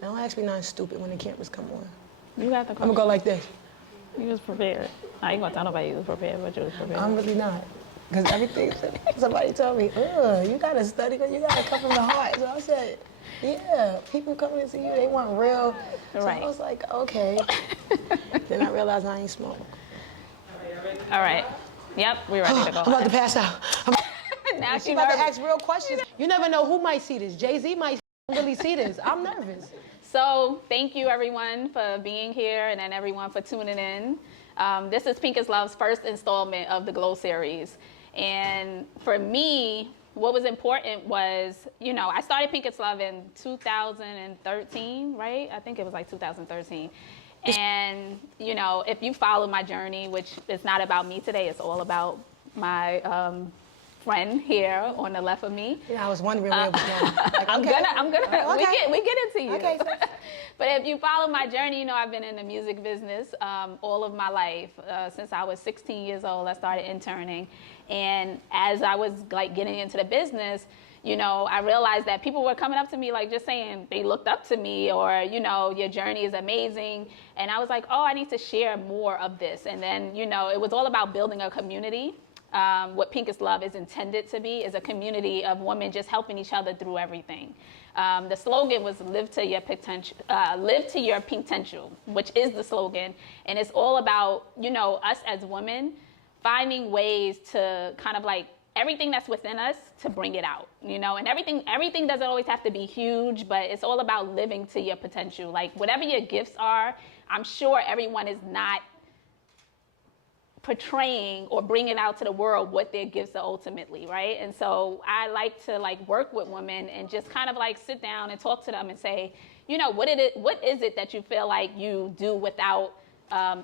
Don't ask me nothing stupid when the cameras come on. You got the I'm gonna go like this. You was prepared. I ain't gonna tell nobody you was prepared, but you was prepared. I'm really not. Because everything, somebody told me, you gotta study, you gotta come from the heart. So I said, yeah, people coming to see you, they want real. So Right. I was like, okay. Then I realized I ain't smoke. All right. Yep, we're ready to go. I'm about to pass out. Now She about to ask real questions. You never know who might see this. Jay-Z might really see this. I'm nervous. So thank you everyone for being here and then everyone for tuning in. This is Pinkestsluv's first installment of the Glow series. And for me, what was important was, you know, I started Pinkestluv in 2013, right? I think it was like 2013. And, you know, if you follow my journey, which is not about me today, it's all about my friend here on the left of me. Yeah, I was wondering where it was going. Like, I'm gonna, okay. we get into you. Okay. But if you follow my journey, you know I've been in the music business all of my life. Since I was 16 years old, I started interning. And as I was like getting into the business, you know, I realized that people were coming up to me like just saying they looked up to me or, you know, your journey is amazing. And I was like, oh, I need to share more of this. And then, you know, it was all about building a community. What Pinkestluv is intended to be is a community of women just helping each other through everything. The slogan was live to your potential, live to your potential, which is the slogan. And it's all about, you know, us as women finding ways to kind of like everything that's within us to bring it out, you know, and everything doesn't always have to be huge, but it's all about living to your potential. Like whatever your gifts are, I'm sure everyone is not portraying or bringing out to the world what their gifts are ultimately, right? And so I like to like work with women and just kind of like sit down and talk to them and say, you know, what is it that you feel like you do without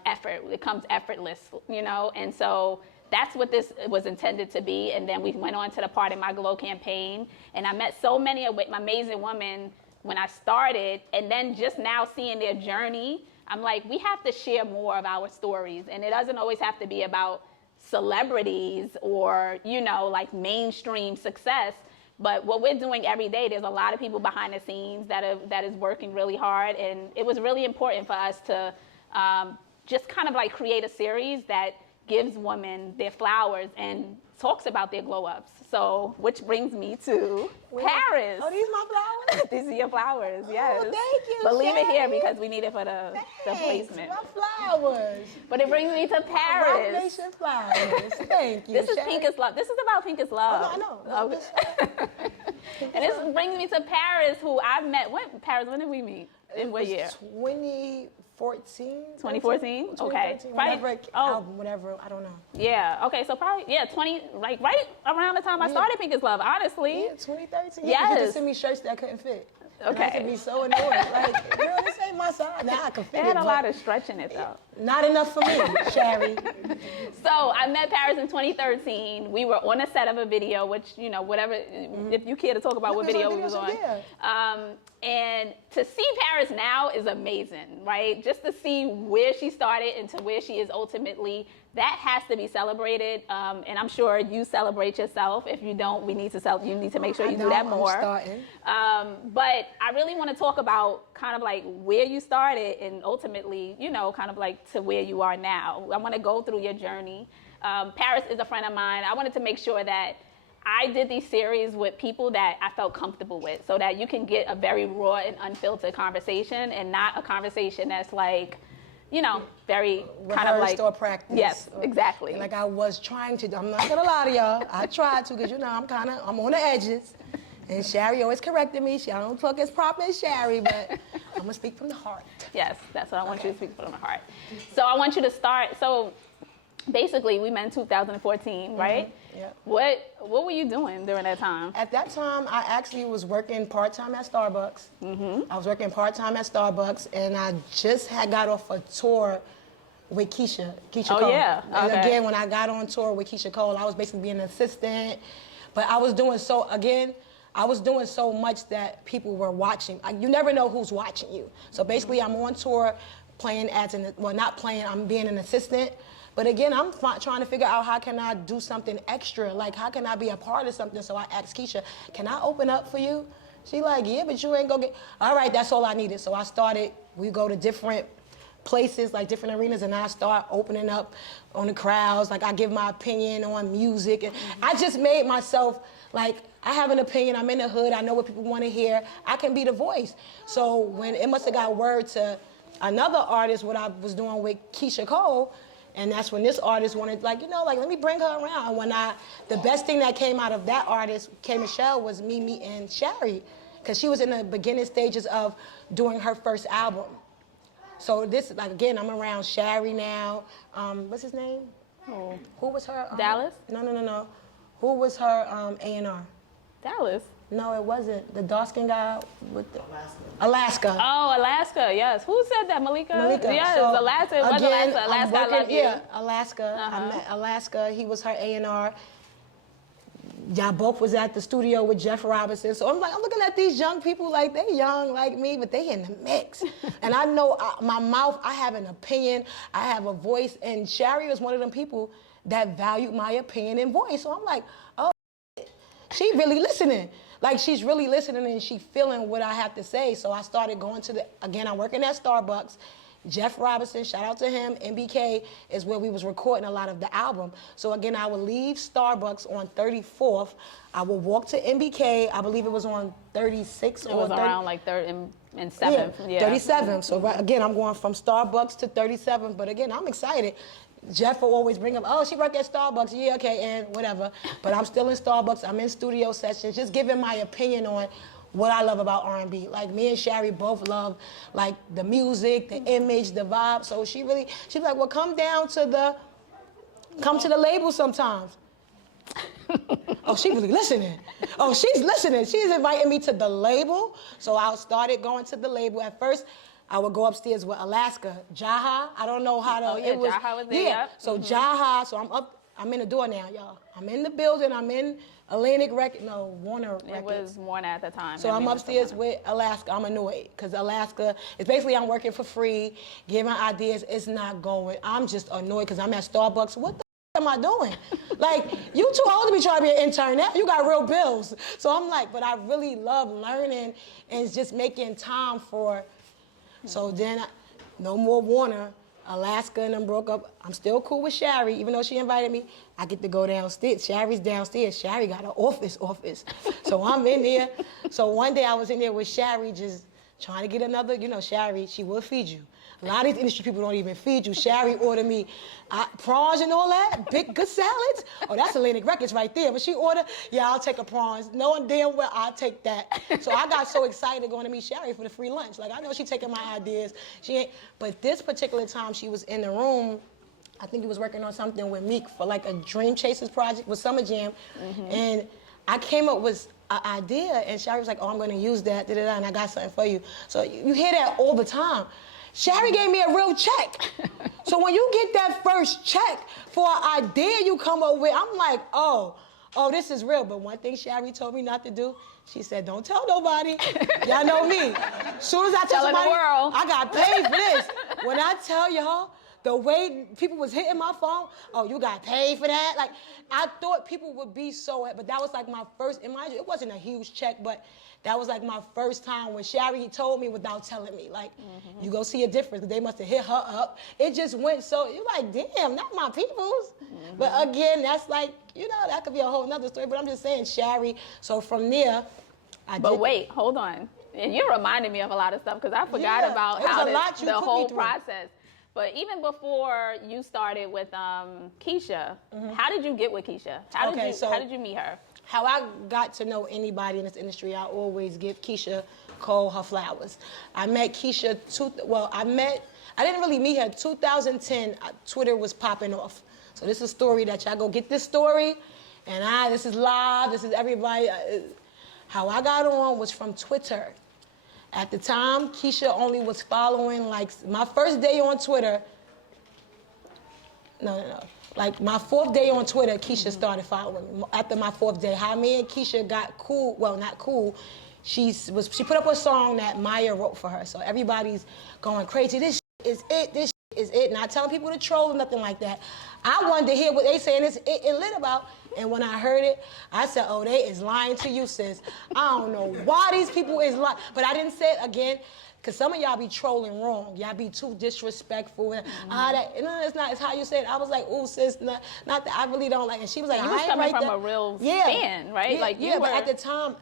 effort? It comes effortless, you know? And so that's what this was intended to be. And then we went on to the Part in My Glow campaign, and I met so many amazing women when I started, and then just now seeing their journey, I'm like, we have to share more of our stories. And it doesn't always have to be about celebrities or, you know, like mainstream success. But what we're doing every day, there's a lot of people behind the scenes that is working really hard. And it was really important for us to just kind of like create a series that gives women their flowers and talks about their glow ups. So, which brings me to Paris. Oh, these my flowers? These are your flowers, yes. Oh, thank you, But leave it here Shari. because we need it for the placement. My flowers. But it brings me to Paris. Rock Nation flowers. Thank you, This is Shari. Pinkestluv. This is about Pinkestluv. Oh, no, I know. And this brings me to Paris, who I've met. Paris, when did we meet? In what year? 2014. 2014? Okay. Whatever album, whatever, I don't know. Yeah. Okay. So probably 20, like right around the time I started Pinkestluv. Honestly. Yeah, 2013. Yes. You just sent me shirts that couldn't fit. Okay. And I could be so annoyed. Like, girl, this ain't my size. Now I can fit It had it. a lot of stretch in it though. Not enough for me, Shari. So I met Paris in 2013. We were on a set of a video, which, you know, whatever, if you care to talk about what video we was on. Yeah. And to see Paris now is amazing, right? Just to see where she started and to where she is ultimately, that has to be celebrated. And I'm sure you celebrate yourself. If you don't, you need to make sure you do that more. But I really want to talk about kind of like where you started and ultimately, you know, kind of like to where you are now. I want to go through your journey. Paris is a friend of mine. I wanted to make sure that I did these series with people that I felt comfortable with so that you can get a very raw and unfiltered conversation and not a conversation that's like, you know, very kind of like or practice. Yes, exactly. Like I was trying to. I'm not gonna lie to y'all. I tried to because you know I'm on the edges, and Shari always corrected me. I don't talk as proper as Shari, but I'm gonna speak from the heart. Yes, that's what I want you to speak from the heart. So I want you to start. So basically, we met in 2014, right? Yeah. What were you doing during that time? At that time, I actually was working part-time at Starbucks. I was working part-time at Starbucks, and I just had got off a tour with Keisha Cole. Oh, yeah. And okay. again, when I got on tour with Keisha Cole, I was basically being an assistant. But I was doing so much that people were watching. You never know who's watching you. So basically, I'm on tour playing not playing, I'm being an assistant. But again, I'm trying to figure out how can I do something extra? Like, how can I be a part of something? So I asked Keisha, can I open up for you? She like, yeah, but you ain't gonna get, all right, that's all I needed. So I started, we go to different places, like different arenas, and I start opening up on the crowds. Like I give my opinion on music. And I just made myself, like, I have an opinion, I'm in the hood, I know what people wanna hear, I can be the voice. So when it must have got word to another artist, what I was doing with Keisha Cole, and that's when this artist wanted, like, you know, like, let me bring her around. And when the best thing that came out of that artist, K. Michelle, was me meeting Shari, because she was in the beginning stages of doing her first album. So this, like, again, I'm around Shari now. What's his name? Oh. Who was her? Dallas? No. Who was her A&R? Dallas. No, it wasn't. The dark-skinned guy with the... Alaska. Oh, Alaska, yes. Who said that, Malika? Malika. Yes, So, Alaska. It was again, Alaska. Alaska, working, I love you. Yeah, Alaska. I met Alaska. He was her A&R. Y'all both was at the studio with Jeff Robinson. So I'm like, I'm looking at these young people like they young like me, but they in the mix. And I know my mouth, I have an opinion, I have a voice, and Shari was one of them people that valued my opinion and voice. So I'm like, oh, she really listening. Like, she's really listening and she feeling what I have to say. So I started going to again, I'm working at Starbucks. Jeff Robinson, shout out to him. MBK is where we was recording a lot of the album. So again, I would leave Starbucks on 34th. I would walk to MBK. I believe it was on 36 It or was 30, around like third and 7th. yeah, 37. So right, again, I'm going from Starbucks to 37. But again, I'm excited. Jeff will always bring up, oh, she worked at Starbucks. Yeah, okay, and whatever. But I'm still in Starbucks. I'm in studio sessions, just giving my opinion on what I love about R&B. Like, me and Shari both love, like, the music, the image, the vibe. So she's like, well, come to the label sometimes. Oh, she really listening. Oh, she's listening. She's inviting me to the label. So I started going to the label. At first, I would go upstairs with Alaska. Jaha, I don't know how to, Oh, yeah, Jaha was there, yeah. yep. So Jaha, so I'm in the door now, y'all. I'm in the building, I'm in Warner Records. It was Warner at the time. So I'm upstairs with Alaska. I'm annoyed because Alaska is basically I'm working for free, giving ideas. It's not going. I'm just annoyed because I'm at Starbucks. What the am I doing? Like, you too old to be trying to be an intern now. You got real bills. So I'm like, but I really love learning and just making time for. So then, no more Warner. Alaska and them broke up. I'm still cool with Shari, even though she invited me. I get to go downstairs. Shari's downstairs. Shari got an office. So I'm in there. So one day I was in there with Shari just trying to get another, Shari, she will feed you. A lot of these industry people don't even feed you. Shari ordered me prawns and all that, big good salads. Oh, that's Atlantic Records right there. But she ordered, yeah, I'll take a prawns. Knowing damn well I'll take that. So I got so excited going to meet Shari for the free lunch. Like, I know she's taking my ideas. She ain't, but this particular time she was in the room, I think he was working on something with Meek for like a Dream Chasers project with Summer Jam. And I came up with an idea and Shari was like, oh, I'm gonna use that, and I got something for you. So you hear that all the time. Shari gave me a real check. So when you get that first check for an idea you come up with, I'm like, oh, this is real. But one thing Shari told me not to do, she said, don't tell nobody. Y'all know me. As soon as I tell somebody, the world. I got paid for this. When I tell y'all, the way people was hitting my phone, oh, you got paid for that? Like, I thought people would be so, but that was like my first, and mind you, it wasn't a huge check, but that was like my first time when Shari told me without telling me, like, you go see a difference. They must have hit her up. It just went so, you're like, damn, not my people's. But again, that's like, that could be a whole nother story, but I'm just saying, Shari, so from there, But wait, hold on. And you reminded me of a lot of stuff because I forgot about how the whole process. But even before you started with Keisha, how did you get with Keisha? How did you meet her? How I got to know anybody in this industry, I always give Keisha Cole her flowers. I met Keisha, I didn't really meet her. 2010, Twitter was popping off. So this is a story that y'all go get this story, and this is live, this is everybody. How I got on was from Twitter. At the time, Keisha only was following, like, my first day on Twitter, like my 4th day on Twitter, Keisha started following me. After my 4th day, how me and Keisha got cool, well, not cool, she put up a song that Maya wrote for her. So everybody's going crazy, this is it, not telling people to troll or nothing like that. I wanted to hear what they saying is it lit about. And when I heard it, I said, oh, they is lying to you, sis. I don't know why these people is lying. But I didn't say it again, because some of y'all be trolling wrong. Y'all be too disrespectful. And no, it's not. It's how you say it. I was like, ooh, sis, not that I really don't like it. And she was like, you I was ain't coming right from there. a real fan, right? Yeah, like you yeah, were... but at the time,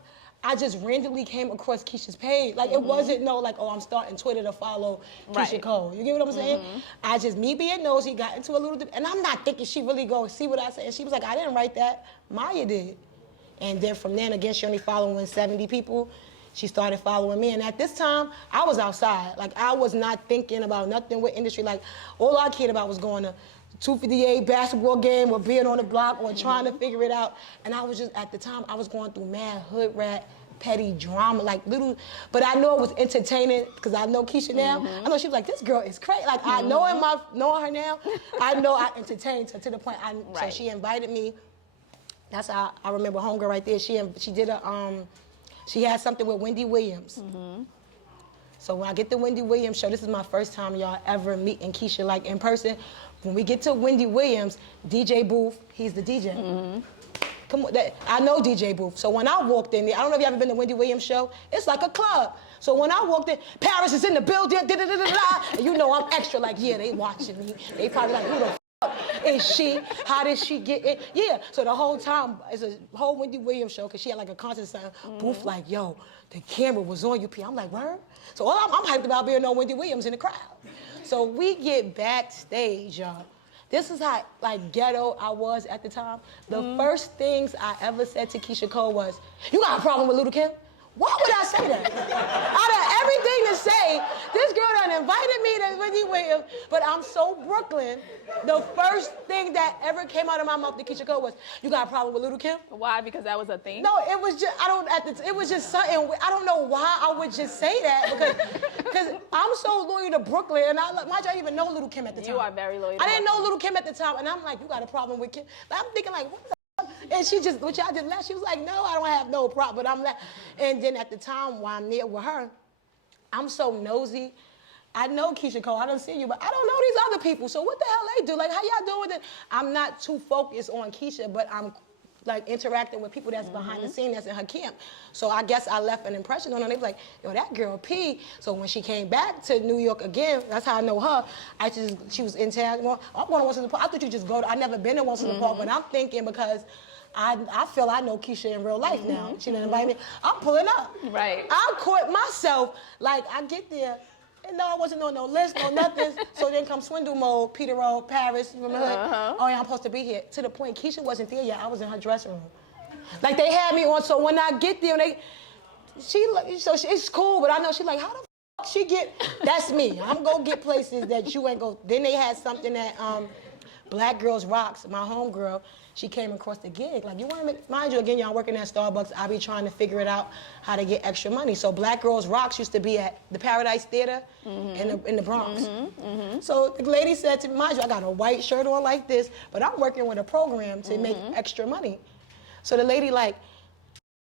I just randomly came across Keisha's page. Like, it wasn't like, oh, I'm starting Twitter to follow Keisha Cole. You get what I'm saying? I just, me being nosy, got into a little, and I'm not thinking she really go see what I said. And she was like, I didn't write that. Maya did. And then from then, again, she only following 70 people. She started following me. And at this time, I was outside. Like, I was not thinking about nothing with industry. Like, all I cared about was going to 258 basketball game or being on the block or trying to figure it out. And I was just, at the time, I was going through mad hood rat, petty drama, like little, but I know it was entertaining because I know Keisha now. I know she was like, this girl is crazy. Like, I know knowing her now, I know I entertained her to the point, so she invited me. That's how I remember homegirl right there. She did she had something with Wendy Williams. So when I get the Wendy Williams show, this is my first time y'all ever meeting Keisha like in person. When we get to Wendy Williams, DJ Booth, he's the DJ. Come on, I know DJ Booth. So when I walked in there, I don't know if you ever been to Wendy Williams show, it's like a club. So when I walked in, Paris is in the building, and you know I'm extra like, yeah, they watching me. They probably like, who the f is she? How did she get it? Yeah, so the whole time, it's a whole Wendy Williams show, because she had like a concert sign. Booth like, yo, the camera was on you, P. I'm like, word? So I'm hyped about being on Wendy Williams in the crowd. So we get backstage, y'all. This is how like ghetto I was at the time. The first things I ever said to Keisha Cole was, you got a problem with Little Kim? Why would I say that? Out of everything to say, this girl done invited me to Wendy Williams, but I'm so Brooklyn. The first thing that ever came out of my mouth to Keisha Cole was, you got a problem with Little Kim? Why? Because that was a thing? No, it was just, it was just something, I don't know why I would just say that, because I'm so loyal to Brooklyn, and mind you, I didn't even know Little Kim at the time. You are very loyal to I didn't know Little Kim at the time, and I'm like, you got a problem with Kim? Like, I'm thinking like, what the? And she just, which I did last, she was like, no, I don't have no problem, but I'm like, and then at the time while I'm there with her, I'm so nosy. I know Keisha Cole, I don't see you, but I don't know these other people, so what the hell they do? Like, how y'all doing with it? I'm not too focused on Keisha, but I'm like interacting with people that's behind the scene that's in her camp. So I guess I left an impression on her. They was like, yo, that girl P. So when she came back to New York again, that's how I know her. She was in town. Well, I'm going to Once in the Park. I thought you just go to, I never been to Once in the Park, but I'm thinking because I feel I know Keisha in real life now. She didn't invite me. I'm pulling up. Right. I caught myself, like I get there, and no, I wasn't on no list, no nothing. So then come swindle mode, Peter Road, Paris, you remember? Oh yeah, I'm supposed to be here. To the point, Keisha wasn't there yet. I was in her dressing room. Like they had me on, so when I get there, it's cool, but I know she like, how the f she get, that's me. I'm gonna get places that you ain't go. Then they had something that Black Girls Rocks, my homegirl, she came across the gig. Like, you wanna make, mind you, again, y'all working at Starbucks, I be trying to figure it out how to get extra money. So Black Girls Rocks used to be at the Paradise Theater in the Bronx. So the lady said to me, mind you, I got a white shirt on like this, but I'm working with a program to make extra money. So the lady like,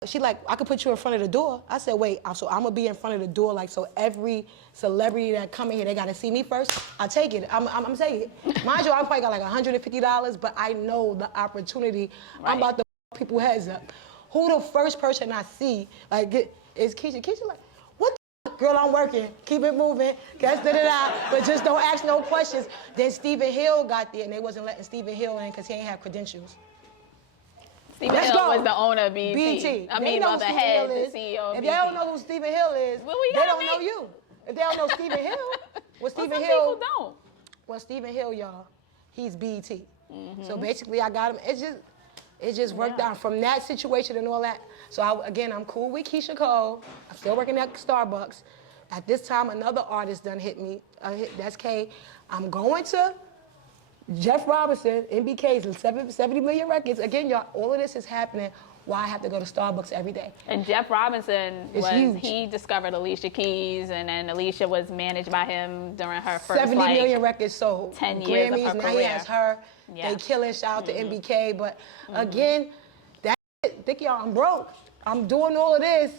she like, I could put you in front of the door. I said, wait, so I'm gonna be in front of the door, like, so every celebrity that come in here, they gotta see me first? I'll take it, I'm taking it. Mind you, I probably got like $150, but I know the opportunity. I'm about to people heads up. Who the first person I see, like, is Keisha. Keisha like, what the girl, I'm working, keep it moving, guess but just don't ask no questions. Then Stephen Hill got there, and they wasn't letting Stephen Hill in because he ain't have credentials. Stephen Hill was the owner of BET. I mean, the head, the CEO of BET. If they don't know who Stephen Hill is, they don't know you. If they don't know Stephen Hill, well, Stephen Hill. People don't. Well, Stephen Hill, y'all, he's BET. So basically, I got him. It just worked out from that situation and all that. So I'm cool with Keisha Cole. I'm still working at Starbucks. At this time, another artist done hit me. That's K. I'm going to Jeff Robinson, NBK's 70 million records. Again, y'all, all of this is happening while I have to go to Starbucks every day. And Jeff Robinson he discovered Alicia Keys, and then Alicia was managed by him during her first 70 million records sold. 10 years Grammys, of her now career. he has her. They killing, shout out to NBK. But again, think y'all, I'm broke. I'm doing all of this.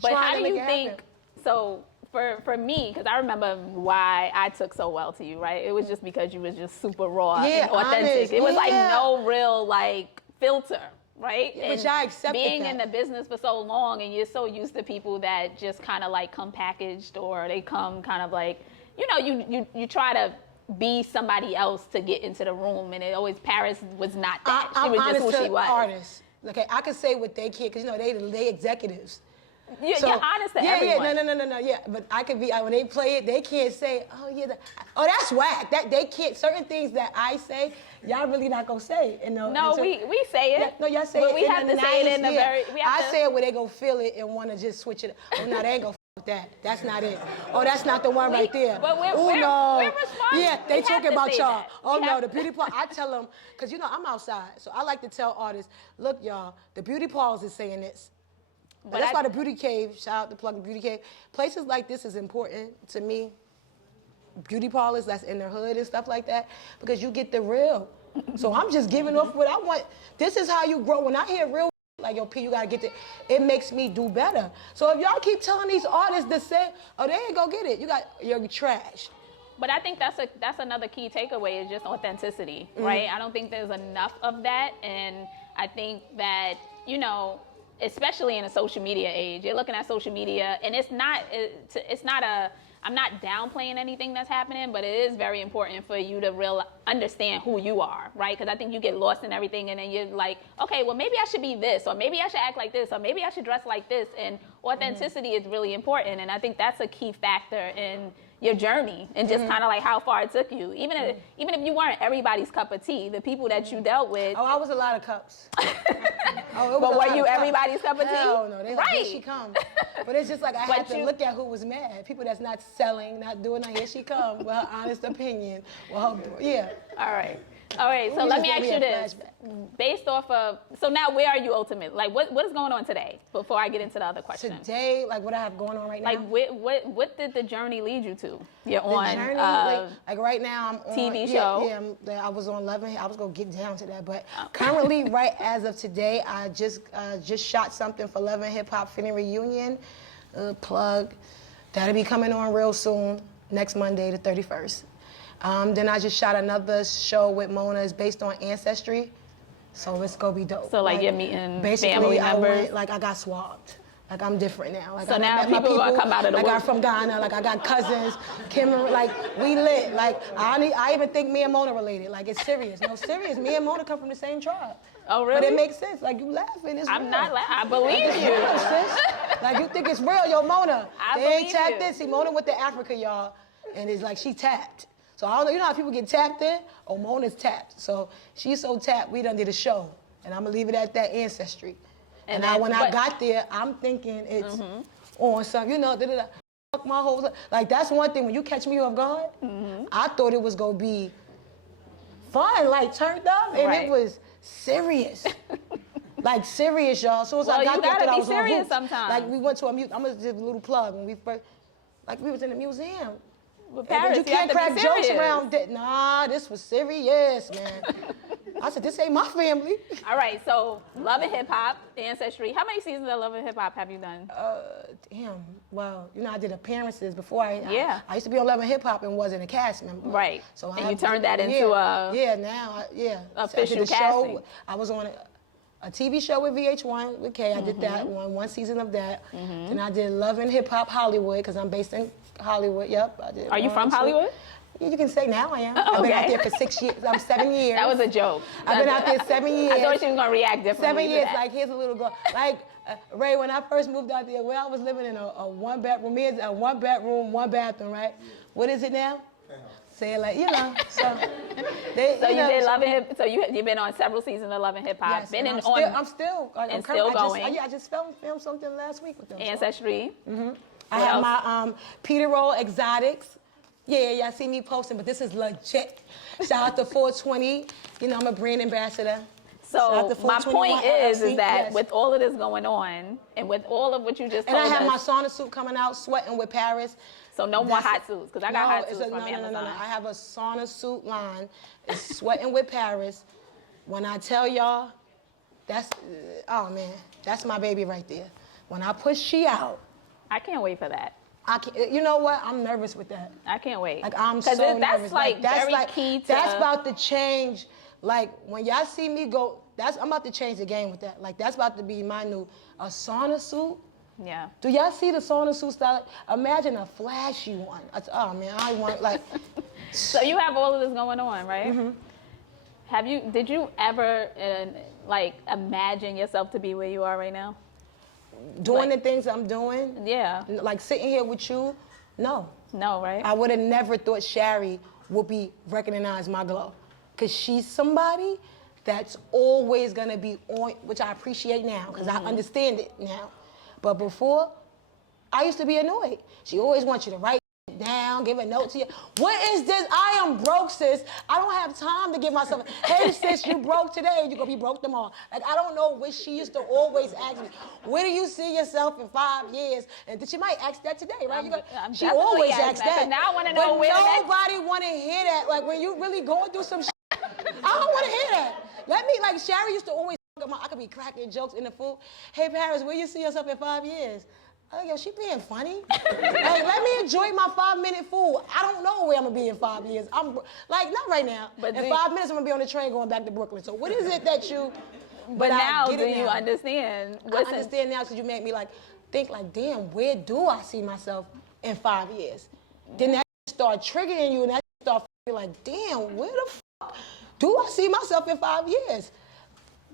But how do you think, so for me, because I remember why I took so well to you, right? It was just because you was just super raw and authentic. Honest. It was like no real like filter, right? Yeah, but y'all accepted being that. in the business for so long, and you're so used to people that just kind of like come packaged, or they come kind of like, you know, you try to be somebody else to get into the room, and it always, Paris was not that. She was just who she was. Artists. Okay, I can say what they can, because you know they executives. You're honest to everyone. No, yeah. But I could be, when they play it, they can't say, oh yeah, that's whack. That they can't, certain things that I say, y'all really not gonna say. No, we say it. Yeah, no, y'all say but it. We have to say it in a very. I say it where they go feel it and want to just switch it. Oh no, they ain't gonna with that. That's not it. Oh, that's not the one right there. But we're no. responsible. Yeah, they talking about y'all. Oh no, the beauty parlor. I tell them, because you know I'm outside, so I like to tell artists, look, y'all, the beauty parlors is saying this. But that's why the beauty cave, shout out to plug the beauty cave. Places like this is important to me. Beauty parlors that's in their hood and stuff like that, because you get the real. So I'm just giving off what I want. This is how you grow. When I hear real, like, yo, P, you gotta get it makes me do better. So if y'all keep telling these artists to say, oh, they ain't gonna get it, you're trash. But I think that's another key takeaway, is just authenticity, right? I don't think there's enough of that, and I think that, you know, especially in a social media age, you're looking at social media, and I'm not downplaying anything that's happening, but it is very important for you to understand who you are, right? Because I think you get lost in everything, and then you're like, okay, well, maybe I should be this, or maybe I should act like this, or maybe I should dress like this, and authenticity is really important, and I think that's a key factor in your journey, and just kind of like how far it took you. Even if you weren't everybody's cup of tea, the people that you dealt with. Oh, I was a lot of cups. But were you everybody's cup of tea? Hell no, they like, right. Here she comes. But it's just like I had to look at who was mad. People that's not selling, not doing that. Here she comes with her honest opinion. All right. So let me ask you this. Based off of, so now where are you ultimately? Like what is going on today before I get into the other question? Today, like what I have going on right now? Like what did the journey lead you to? You're on journey, like right now I'm on TV show. Yeah, I was on 11. I was gonna get down to that, but currently, right as of today, I just shot something for 11 Hip Hop Fitting Reunion. Plug. That'll be coming on real soon, next Monday, the 31st. Then I just shot another show with Mona. It's based on ancestry, so it's gonna be dope. So like you're meeting basically, family members. I got swabbed. Like I'm different now. Like so I now people are gonna come out of the Like work. I'm from Ghana. Like I got cousins. Kimber, like we lit. Like I even think me and Mona related. Like it's serious. No, serious. Me and Mona come from the same tribe. Oh really? But it makes sense. Like you laughing. It's I'm real. not laughing. I believe you. Real, sis. Like you think it's real, yo, Mona. I they ain't believe tapped you. in. See, Mona went to Africa, y'all, and it's like she tapped. So I don't know, you know how people get tapped in? Oh, Mona's tapped. So she's so tapped, we done did a show. And I'm gonna leave it at that, ancestry. And now when I got there, I'm thinking it's on something, you know, fuck my whole life. Like that's one thing, when you catch me off guard, I thought it was gonna be fun, like turned up, and it was serious. Like serious, y'all. So as I got there, I thought I was on hoops. Sometimes. Like we went to a museum, I'm gonna just a little plug, when we first, like we was in a museum. But Paris, you can't crack jokes serious. around that. Nah, this was serious, man. I said, this ain't my family. All right, so Love and Hip Hop, Ancestry. How many seasons of Love and Hip Hop have you done? Damn. Well, you know, I did appearances before. I used to be on Love and Hip Hop and wasn't a cast member. Right. So you turned that into a official casting. Show. I was on a TV show with VH1 with Kay. I did that one season of that. Then I did Love and Hip Hop Hollywood because I'm based in Hollywood. Yep, I did. Are you from Hollywood? You can say now I am. I've been out there for 6 years. I'm 7 years. That was a joke. I've been out there 7 years. I thought she was gonna react differently. 7 years. Like here's a little girl. Like Ray, when I first moved out there, where I was living in a one bedroom, one bedroom, one bathroom, right? What is it now? Say it like, you know. So you did Love and Hip. So you've been on several seasons of Love and Hip Hop. Yes, I'm still going. I just filmed something last week with them. Ancestry. I have my Peter Roll Exotics. Yeah, see me posting, but this is legit. Shout out to 420. You know, I'm a brand ambassador. So my point is that with all of this going on, and with all of what you just told us. And I have my sauna suit coming out, Sweating with Paris. So no more hot suits, because I got hot suits from Amazon. No. I have a sauna suit line. It's Sweating with Paris. When I tell y'all, oh man, that's my baby right there. When I push she out. I can't wait for that. You know what? I'm nervous with that. I can't wait. Like I'm so nervous. That's very key to. That's about to change. Like when y'all see me go, I'm about to change the game with that. Like, that's about to be my new, a sauna suit. Yeah. Do y'all see the sauna suit style? Imagine a flashy one. Oh man, I want like. So you have all of this going on, right? Mm-hmm. Did you ever like imagine yourself to be where you are right now? Doing Like, the things I'm doing. Yeah. Like sitting here with you, no. No, right? I would have never thought Shari would be recognize my glow. Cause she's somebody that's always gonna be on, which I appreciate now, because I understand it now. But before, I used to be annoyed. She always wants you to write down, give a note to you. What is this? I am broke, sis. I don't have time to give myself, hey sis, you broke today, you're gonna be broke tomorrow. Like, I don't know what she used to always ask me. Where do you see yourself in 5 years? And she might ask that today, right? She always asks that. Now I wanna know but nobody wanna hear that. Like, when you really going through some shit, I don't wanna hear that. Let me, like, Shari used to always, I could be cracking jokes in the food. Hey, Paris, where you see yourself in 5 years? Oh, yo, she being funny. Like, let me enjoy my 5-minute food. I don't know where I'm gonna be in 5 years. I'm like, not right now. But in 5 minutes, I'm gonna be on the train going back to Brooklyn. So what is it that you? But now, do you understand? I understand now because you make me like think like, damn, where do I see myself in 5 years? Then that start triggering you, and that start feeling like, damn, where the fuck do I see myself in 5 years?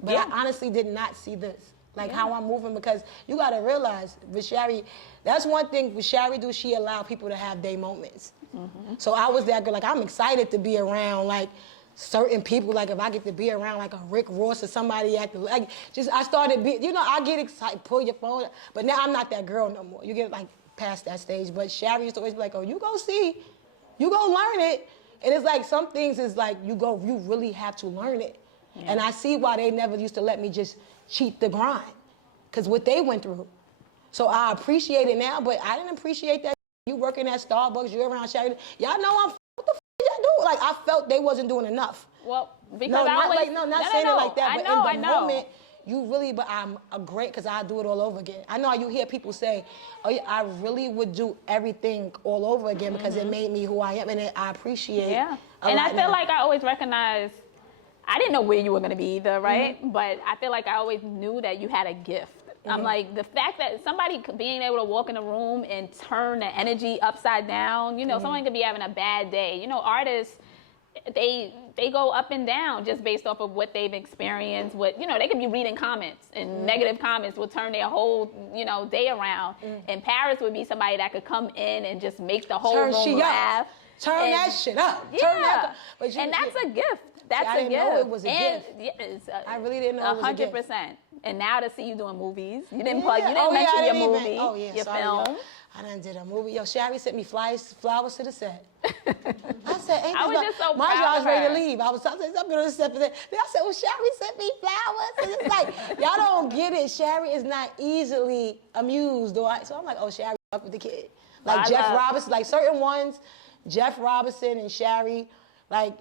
But I honestly did not see this. Like how I'm moving, because you gotta realize with Shari, that's one thing with Shari do, she allow people to have their moments. So I was that girl, like I'm excited to be around like certain people, like if I get to be around like a Rick Ross or somebody acting like, just I started I get excited, pull your phone, but now I'm not that girl no more. You get like past that stage, but Shari used to always be like, oh, you go see, you go learn it. And it's like some things is like you really have to learn it. And I see why they never used to let me just cheat the grind, because what they went through. So I appreciate it now, but I didn't appreciate that. You working at Starbucks, you around Shari. Y'all know what the f y'all do? Like, I felt they wasn't doing enough. Well, because not saying it like that, but in the moment, you really, but I'm a great, because I do it all over again. I know you hear people say, oh yeah, I really would do everything all over again because it made me who I am, and I appreciate it. And I feel like I always recognize, I didn't know where you were going to be either, right? But I feel like I always knew that you had a gift. I'm like, the fact that somebody being able to walk in a room and turn the energy upside down, you know, someone could be having a bad day. You know, artists, they go up and down just based off of what they've experienced. They could be reading comments, and negative comments will turn their whole, day around. And Paris would be somebody that could come in and just make the whole room laugh. Turn that shit up. Yeah. Turn that up. And that's a gift. That's I didn't know it was a gift. Yes, I really didn't know it was a gift. 100%. And now to see you doing movies, you didn't mention your movie, your film. I done did a movie. Yo, Shari sent me flowers to the set. I said, ain't I was just so proud I was of ready her. to leave. I've been on the set for that. Then I said, well, Shari sent me flowers. And it's like, y'all don't get it. Shari is not easily amused. So I'm like, oh, Shari, fuck with the kid. Like Jeff Robinson, like certain ones, Jeff Robinson and Shari, like,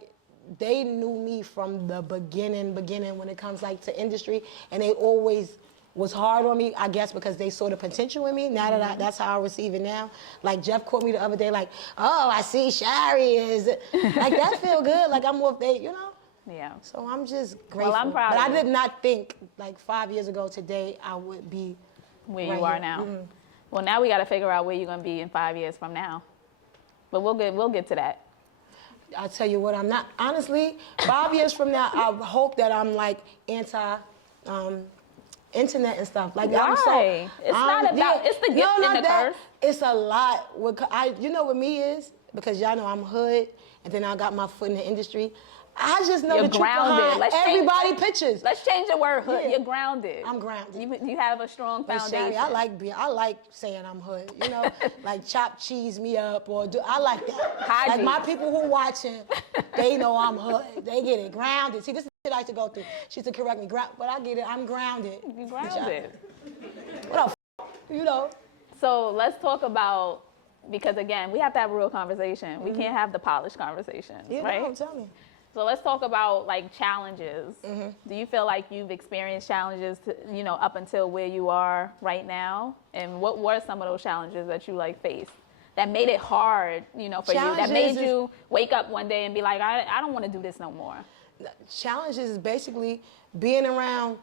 they knew me from the beginning when it comes like to industry, and they always was hard on me, I guess, because they saw the potential in me. Now that that's how I receive it now. Like Jeff called me the other day, like, oh, I see Shari is like that feel good. Like I'm with they, Yeah. So I'm just grateful. Well, I'm proud. But I did not think like 5 years ago today I would be where you are now. Well, now we got to figure out where you're gonna be in 5 years from now. But we'll get to that. I'll tell you what, I'm not, honestly, 5 years from now, I hope that I'm like internet and stuff. Like, Why? It's not about, it's the gift and the curse. It's a lot. With what me is? Because y'all know I'm hood, and then I got my foot in the industry. I just know the truth behind everybody pictures. Let's change the word hood. You're grounded. I'm grounded. You have a strong foundation. Shari, I like saying I'm hood. Like chop cheese me up I like that. Like my people who watching, they know I'm hood. They get it. Grounded. See, this is shit I used to go through. She used to correct me, but I get it. I'm grounded. You grounded. What the So let's talk about, because again, we have to have a real conversation. We can't have the polished conversation, right? No, tell me. So let's talk about like challenges. Do you feel like you've experienced challenges, up until where you are right now? And what were some of those challenges that you like faced that made it hard, for you? That made you wake up one day and be like, I don't want to do this no more. Challenges is basically being around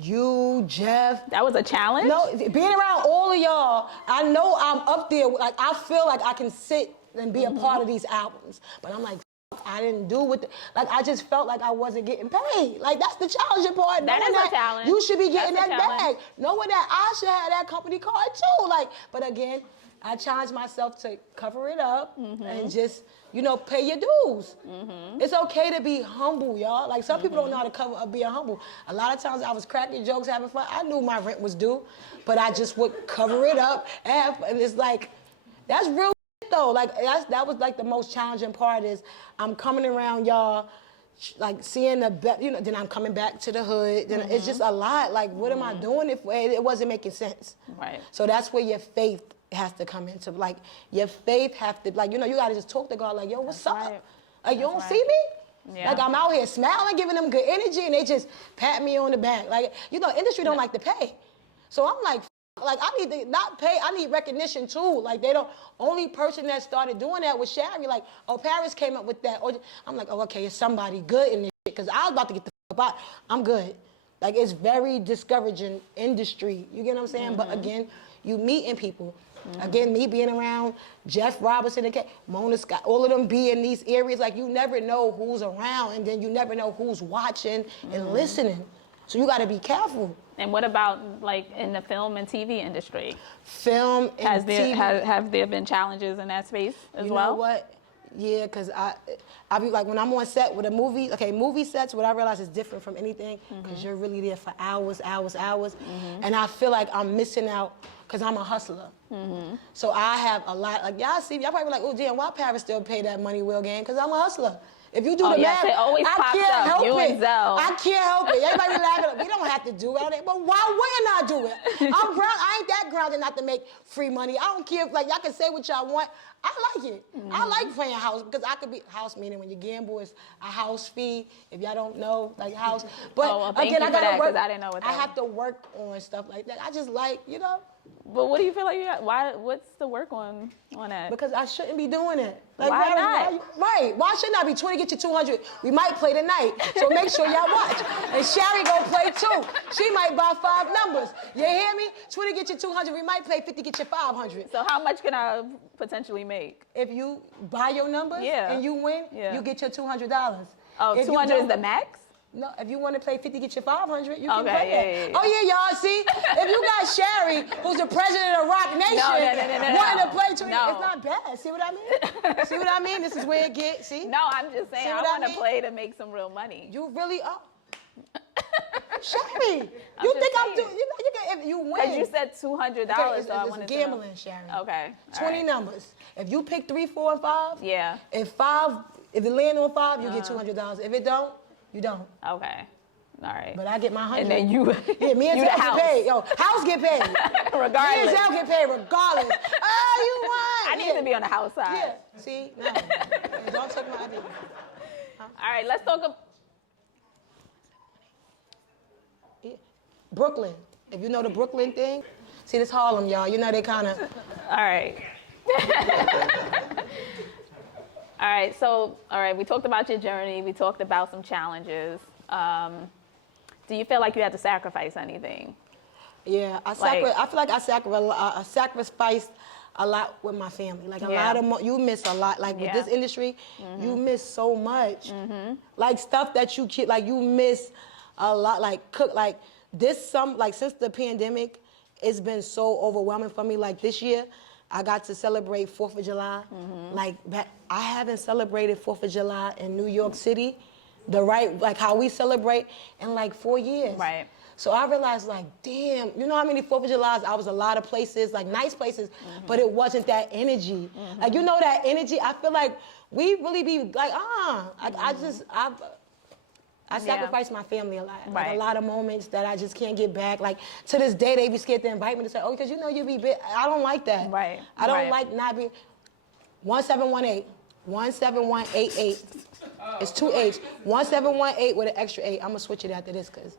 you, Jeff. That was a challenge? No, being around all of y'all, I know I'm up there. Like, I feel like I can sit and be a part of these albums. But I'm like, I didn't do what, like, I just felt like I wasn't getting paid. Like, that's the challenging part. That is a challenge. You should be getting That's a that challenge. bag. Knowing that I should have that company card too. Like, but again, I challenge myself to cover it up and just, you know, pay your dues. It's okay to be humble, y'all. Like, some people don't know how to cover up being humble. A lot of times I was cracking jokes, having fun. I knew my rent was due, but I just would cover it up. And it's like, that's real shit, though. Like, that was like the most challenging part is I'm coming around y'all, like seeing the, you know, then I'm coming back to the hood. Then it's just a lot. Like, what am I doing if it wasn't making sense? Right. So that's where your faith has to come into, like, your faith have to, like, you know, you gotta just talk to God, like, yo, what's up? right. Like, you don't That's see right. me? Yeah. Like, I'm out here smiling, giving them good energy, and they just pat me on the back. Like, you know, industry don't like to pay. So I'm like, like, I need to not pay, I need recognition too. Like, they don't, only person that started doing that was Shari. Like, oh, Paris came up with that. Or, I'm like, oh, okay, it's somebody good in this shit, because I was about to get the fuck out. I'm good. Like, it's very discouraging industry. You get what I'm saying? But again, you meeting people. Again, me being around Jeff Robinson and Mona Scott, all of them be in these areas. Like, you never know who's around, and then you never know who's watching and listening. So you got to be careful. And what about, like, in the film and TV industry? Film and TV. Have there been challenges in that space as well? You know what? Yeah, because I be like, when I'm on set with a movie, okay, movie sets, what I realize is different from anything, because you're really there for hours. And I feel like I'm missing out because I'm a hustler. So I have a lot, like, y'all see, y'all probably be like, oh, damn, why Paris still pay that money well game? Because I'm a hustler. If you do the yes, math, it always I pops can't up, help you it. and Zell. I can't help it. Everybody be laughing. We don't have to do it. But why wouldn't I do it? I'm ground. I ain't that grounded not to make free money. I don't care if, like, y'all can say what y'all want. I like it. I like playing house, because I could be house, meaning when you gamble, it's a house fee. If y'all don't know, like, house. But thank again, you I for gotta that, work. 'cause I didn't know what that I have to work on stuff like that. I just like, you know. But what do you feel like you got? Why? What's the work on that? Because I shouldn't be doing it. Like, Why not? Right. Why shouldn't I be 20, get you 200? We might play tonight, so make sure y'all watch. And Shari gonna play too. She might buy 5 numbers. You hear me? 20, get you 200. We might play 50, get you 500. So how much can I potentially make? If you buy your numbers and you win, you get your $200. Oh, if 200 is the max? No, if you want to play 50, get your 500, you can Okay, play that. yeah. Oh, yeah, y'all, see? If you got Shari, who's the president of Rock Nation, No. wanting to play 20, No. it's not bad. See what I mean? See what I mean? This is where it gets, see? No, I'm just saying See I what I want to mean? play to make some real money. You really are. Shari, I'm you just think I'm saying. doing, you know, you can, if you win. Because you said $200, Okay, so I it's wanted gambling, to Shari. know. Okay. 20 numbers. If you pick 3, 4, and 5, Yeah. if it land on 5, you get $200. If it don't, you don't. Okay. All right. But I get my 100. And then you, Yeah, me and you Zell the get house. paid. Yo, house get paid. Regardless. Me and Zell get paid regardless. Oh, you won. I need to be on the house side. Yeah. See, no. Yeah, don't take my idea. All right, let's talk about. Yeah. Brooklyn. If you know the Brooklyn thing, see this Harlem, y'all. You know they kind of. All right. All right, we talked about your journey. We talked about some challenges. Do you feel like you had to sacrifice anything? Yeah, I feel like I sacrificed a lot with my family. Like a lot of you miss a lot. Like with this industry, you miss so much. Like stuff that you miss a lot. Like since the pandemic, it's been so overwhelming for me. Like this year, I got to celebrate 4th of July. Like I haven't celebrated 4th of July in New York City, like how we celebrate, in like 4 years. Right. So I realized, like, damn, you know how many 4th of Julys I was a lot of places, like nice places, but it wasn't that energy. Like, you know that energy? I feel like we really be like, I sacrifice my family a lot. Like a lot of moments that I just can't get back. Like to this day, they be scared to invite me to say, oh, because you know you be big. I don't like that. Right. I don't like not being. 1718. 17188. It's 2 H's. 1718 with an extra 8. I'm gonna switch it after this, cause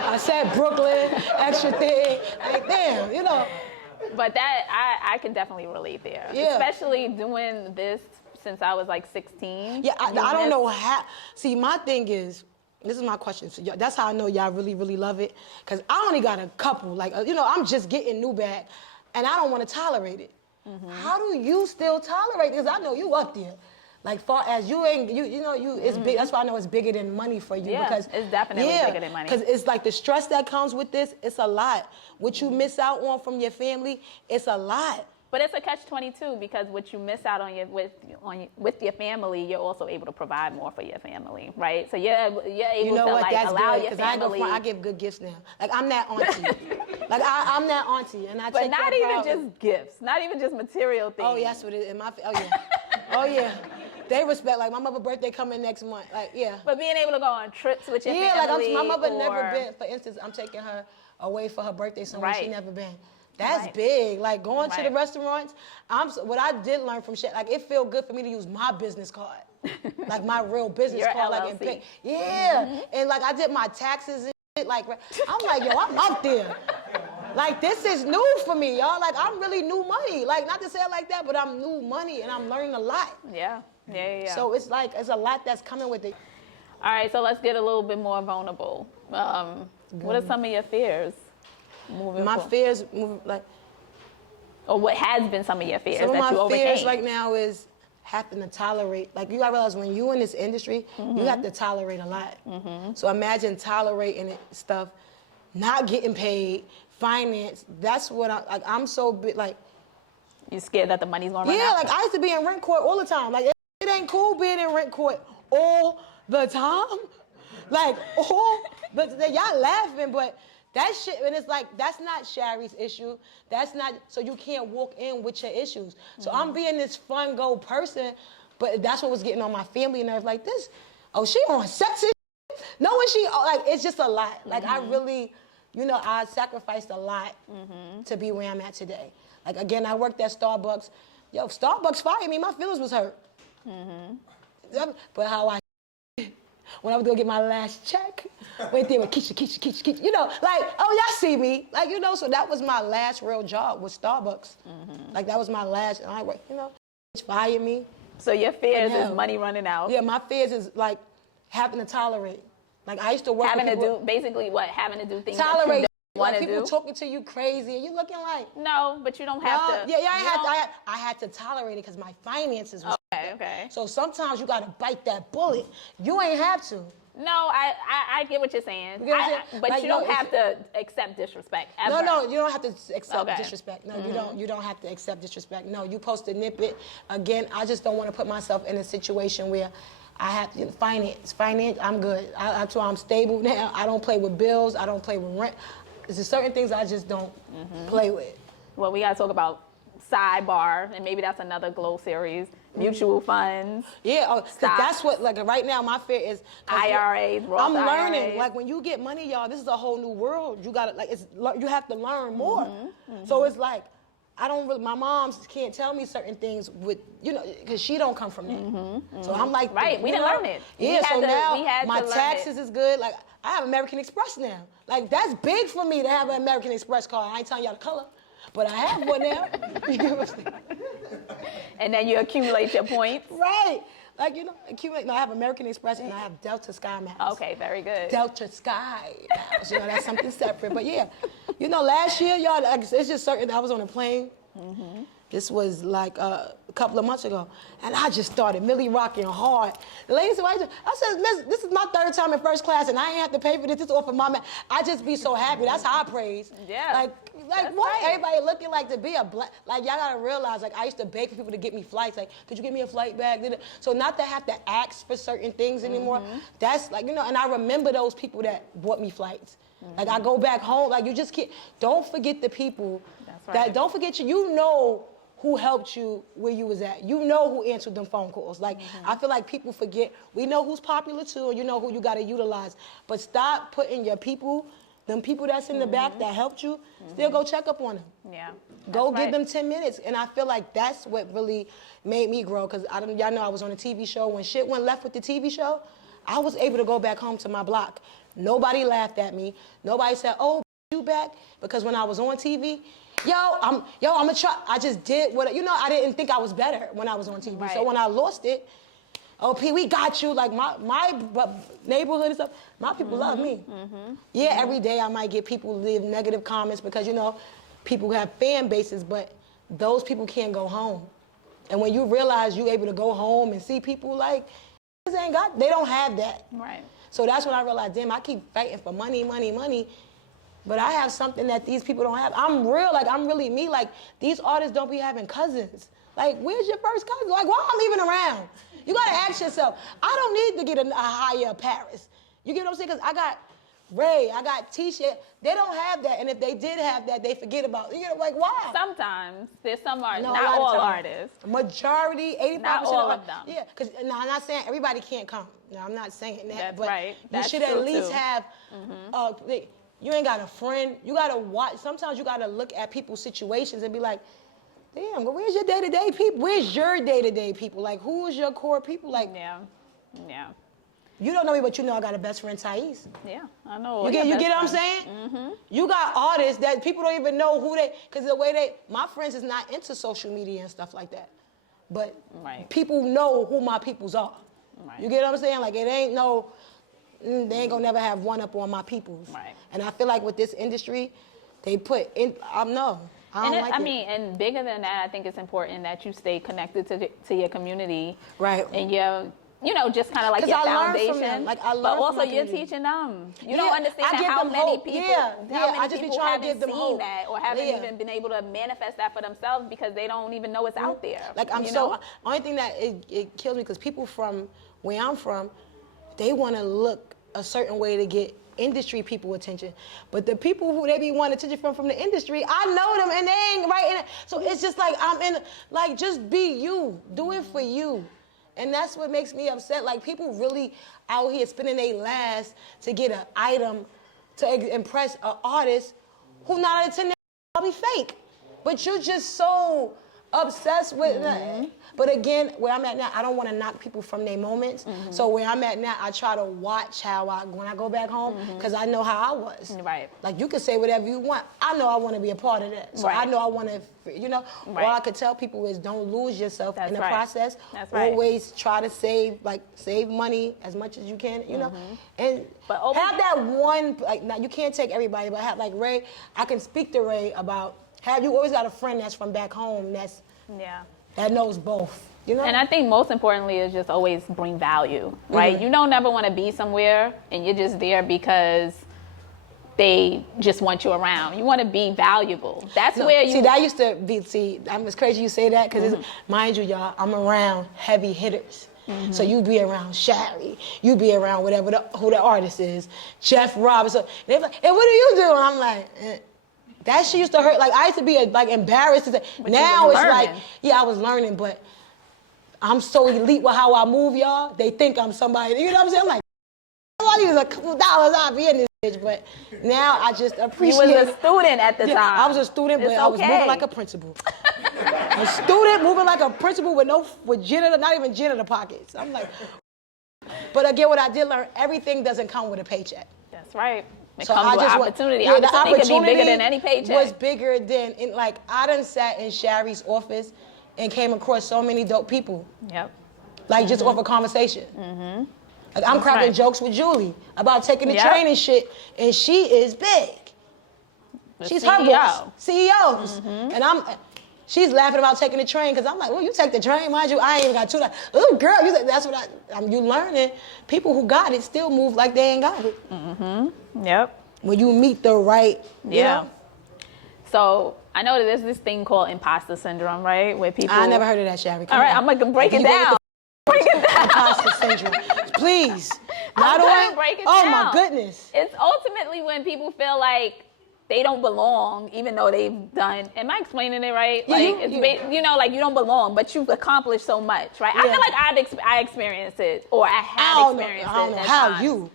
I said Brooklyn, extra thing. Like damn, you know. But that I can definitely relate there. Yeah. Especially doing this since I was like 16. Yeah, I don't know how. See, my thing is, this is my question. So that's how I know y'all really, really love it. Because I only got a couple. Like, I'm just getting new bag, and I don't want to tolerate it. How do you still tolerate it? Because I know you up there. Like, far as you ain't, it's big. That's why I know it's bigger than money for you. Yeah, because it's definitely bigger than money. Because it's like the stress that comes with this, it's a lot. What you miss out on from your family, it's a lot. But it's a catch-22 because what you miss out on with your family, you're also able to provide more for your family, right? So you're able to like that's allow good, your family. I give good gifts now. Like I'm that auntie. Like I'm that auntie, and I. But take not that even proudly. just gifts, not even just material things. Oh, yes, what it is. Oh yeah, oh yeah. They respect. Like my mother's birthday coming next month. Like yeah. But being able to go on trips with your family. Yeah, like my mother never been. For instance, I'm taking her away for her birthday somewhere she never been. That's big. Like going to the restaurants. What I did learn from shit. Like it feel good for me to use my business card, like my real business Your card. LLC. Like and pay. Yeah, and like I did my taxes and shit. Like I'm like yo, I'm up there. Like this is new for me, y'all. Like I'm really new money. Like not to say it like that, but I'm new money and I'm learning a lot. Yeah. So it's like it's a lot that's coming with it. All right, so let's get a little bit more vulnerable. What are some of your fears? Fears, or what has been some of your fears some that of you my overcame? fears right now is having to tolerate. Like you gotta realize when you in this industry, you have to tolerate a lot. So imagine tolerating stuff, not getting paid, finance. That's what I'm so big. Like you scared that the money's gonna run out? Yeah, like I used to be in rent court all the time. Like it ain't cool being in rent court all the time. Like but y'all laughing, but. That shit, and it's like, that's not Shari's issue. That's not, so you can't walk in with your issues. So I'm being this fun go person, but that's what was getting on my family nerves. Like this, she on sex and shit? No, when like, it's just a lot. Like I really, I sacrificed a lot to be where I'm at today. Like again, I worked at Starbucks. Yo, Starbucks fired me, my feelings was hurt. But how I when I was gonna get my last check, went there with Keisha. Like, y'all see me. Like, so that was my last real job was Starbucks. Like, that was my last, and I worked, fired me. So your fears is money running out? Yeah, my fears is, like, having to tolerate. Like, I used to work Having with people. to do, basically what? Having to do things Tolerate. that you want to do? People talking to you crazy, and you looking like. No, but you don't have to. Yeah, I had to tolerate it because my finances was. Okay. So sometimes you got to bite that bullet. You ain't have to. No, I get what you're saying. But like, you don't have to accept disrespect ever. No, you don't have to accept disrespect. No, you don't have to accept disrespect. No, you supposed to nip it. Again, I just don't want to put myself in a situation where I have to finance, I'm good. That's why I'm stable now. I don't play with bills. I don't play with rent. There's certain things I just don't play with. Well, we got to talk about sidebar, and maybe that's another Glow series. Mutual funds. Yeah, that's what, like, right now my fear is IRAs, Roth I'm learning. IRAs. Like, when you get money, y'all, this is a whole new world. You gotta, like, you have to learn more. So it's like, my mom can't tell me certain things because she don't come from that. So I'm like, right, we didn't learn it. Yeah, so now my taxes is good. Like, I have American Express now. Like, that's big for me to have an American Express card. I ain't telling y'all the color. But I have one now. And then you accumulate your points. Right. Like, accumulate. No, I have American Express and I have Delta Sky Miles. Okay, very good. Delta Sky Miles. That's something separate. But yeah, last year, y'all, it's just certain. I was on a plane. This was like a couple of months ago. And I just started Millie rocking hard. The lady said, I said, Miss, this is my third time in first class and I ain't have to pay for this. This is off of my man. I just be so happy. That's how I praise. Yeah. Like what? Right. Everybody looking like to be a black, like y'all gotta realize, like I used to beg for people to get me flights. Like, could you get me a flight back? So not to have to ask for certain things anymore. That's like, and I remember those people that bought me flights. Like I go back home, like you just can't, don't forget the people don't forget you know who helped you where you was at. You know who answered them phone calls. Like, I feel like people forget, we know who's popular too, and you know who you gotta utilize. But stop putting your people, them people that's in the back that helped you, still go check up on them. Yeah. Go give them 10 minutes. And I feel like that's what really made me grow, because y'all know I was on a TV show. When shit went left with the TV show, I was able to go back home to my block. Nobody laughed at me. Nobody said, oh, you back? Because when I was on TV, I'm gonna try. I just did what, I didn't think I was better when I was on TV. Right. So when I lost it, P, we got you. Like my neighborhood and stuff, my people love me. Yeah, every day I might get people leave negative comments because, people have fan bases, but those people can't go home. And when you realize you're able to go home and see people like, they don't have that. Right. So that's when I realized, damn, I keep fighting for money, but I have something that these people don't have. I'm real, like I'm really me. Like these artists don't be having cousins. Like, where's your first cousin? Like, why I'm even around? You gotta ask yourself, I don't need to get a higher Paris. You get what I'm saying? Because I got Ray, I got Tisha. They don't have that, and if they did have that, they forget about it. Like, why? Sometimes there's some artists, No, not all artists. Majority, 85%. Not all of them. Yeah, because I'm not saying everybody can't come. No, I'm not saying that. That's but right. That's you should at true, least too. have. You ain't got a friend. You gotta watch. Sometimes you gotta look at people's situations and be like, damn, but where's your day-to-day people? Where's your day-to-day people? Like, who's your core people? Like, Yeah. you don't know me, but you know I got a best friend, Thais. Yeah, I know. You get what I'm saying? You got artists that people don't even know who they, because the way my friends is not into social media and stuff like that. But people know who my peoples are. Right. You get what I'm saying? Like, it ain't they ain't gonna never have one up on my peoples. Right. And I feel like with this industry, they put in, I don't like it. And bigger than that, I think it's important that you stay connected to your community. Right. And just kind of like your I learn foundation. from them. Like, I learn but from also my you're community. teaching them. You Yeah, don't understand I give how them many hope. people, Yeah, how many I just be people trying to haven't give them seen hope. that or haven't even been able to manifest that for themselves because they don't even know it's out there. Like, only thing that it kills me, because people from where I'm from, they want to look a certain way to get industry people attention. But the people who they be wanting attention from the industry, I know them and they ain't right in it. So it's just like, just be you. Do it for you. And that's what makes me upset. Like, people really out here spending their last to get an item to impress an artist who not attending, probably fake. But you're just so obsessed with that. But again, where I'm at now, I don't want to knock people from their moments. So where I'm at now, I try to watch when I go back home, because I know how I was. Right. Like, you can say whatever you want. I know I want to be a part of that. So I know I want to, all I could tell people is don't lose yourself in the process. That's right. Always try to save money as much as you can, and have that one, now you can't take everybody, but have, like Ray, I can speak to Ray about, you always got a friend that's from back home that knows both, And I think most importantly is just always bring value, right? You don't never want to be somewhere and you're just there because they just want you around. You want to be valuable. That's where you... See, that used to be, it's crazy you say that, because mind you, y'all, I'm around heavy hitters. So you be around Shari, you be around who the artist is, Jeff Robinson. They're like, hey, what do you do? And I'm like, that shit used to hurt. Like, I used to be embarrassed to say. But now it's like, I was learning, but I'm so elite with how I move, y'all. They think I'm somebody. You know what I'm saying? I'm like, I use a couple dollars, I'll be in this bitch. But now I just appreciate it. You was a student at the time. I was a student, but I was moving like a principal. A student moving like a principal with janitor, not even janitor pockets. I'm like, but again, what I did learn, everything doesn't come with a paycheck. That's right. It So comes I with just opportunity. the Opportunity could be bigger than any paycheck. Was bigger than, I done sat in Shari's office and came across so many dope people. Yep. Like, just off a conversation. Like, I'm cracking jokes with Julie about taking the train and shit, and she is big. She's her boss, CEOs. And she's laughing about taking the train, because I'm like, well, you take the train, mind you, I ain't even got $2. Oh, girl, that's what you learning. People who got it still move like they ain't got it. Yep. When you meet the right, you know? So I know that there's this thing called imposter syndrome, right? Where people... I never heard of that, Shari. All right, I'm going to break it down. Break it down. Imposter syndrome. Please. I'm going to break it down. Oh, my goodness. It's ultimately when people feel like they don't belong, even though they've done... Am I explaining it right? Yeah, like, you don't belong, but you've accomplished so much, right? I feel like I experienced it, or I have experienced it. I don't know how times. you...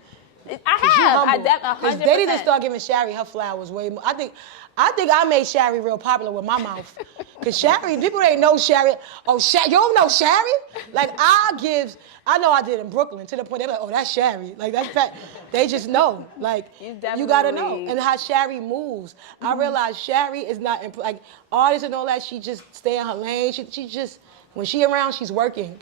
I have. I definitely 100%. They need to start giving Shari her flowers way more. I think I made Shari real popular with my mouth. Cause Shari, people ain't know Shari. Oh, Shari, you don't know Shari? Like I know I did in Brooklyn to the point they're like, oh, that's Shari. Like that's fat. They just know. Like you gotta know. And how Shari moves. I realized Shari is not like artists and all that. She just stay in her lane. She just when she around, she's working.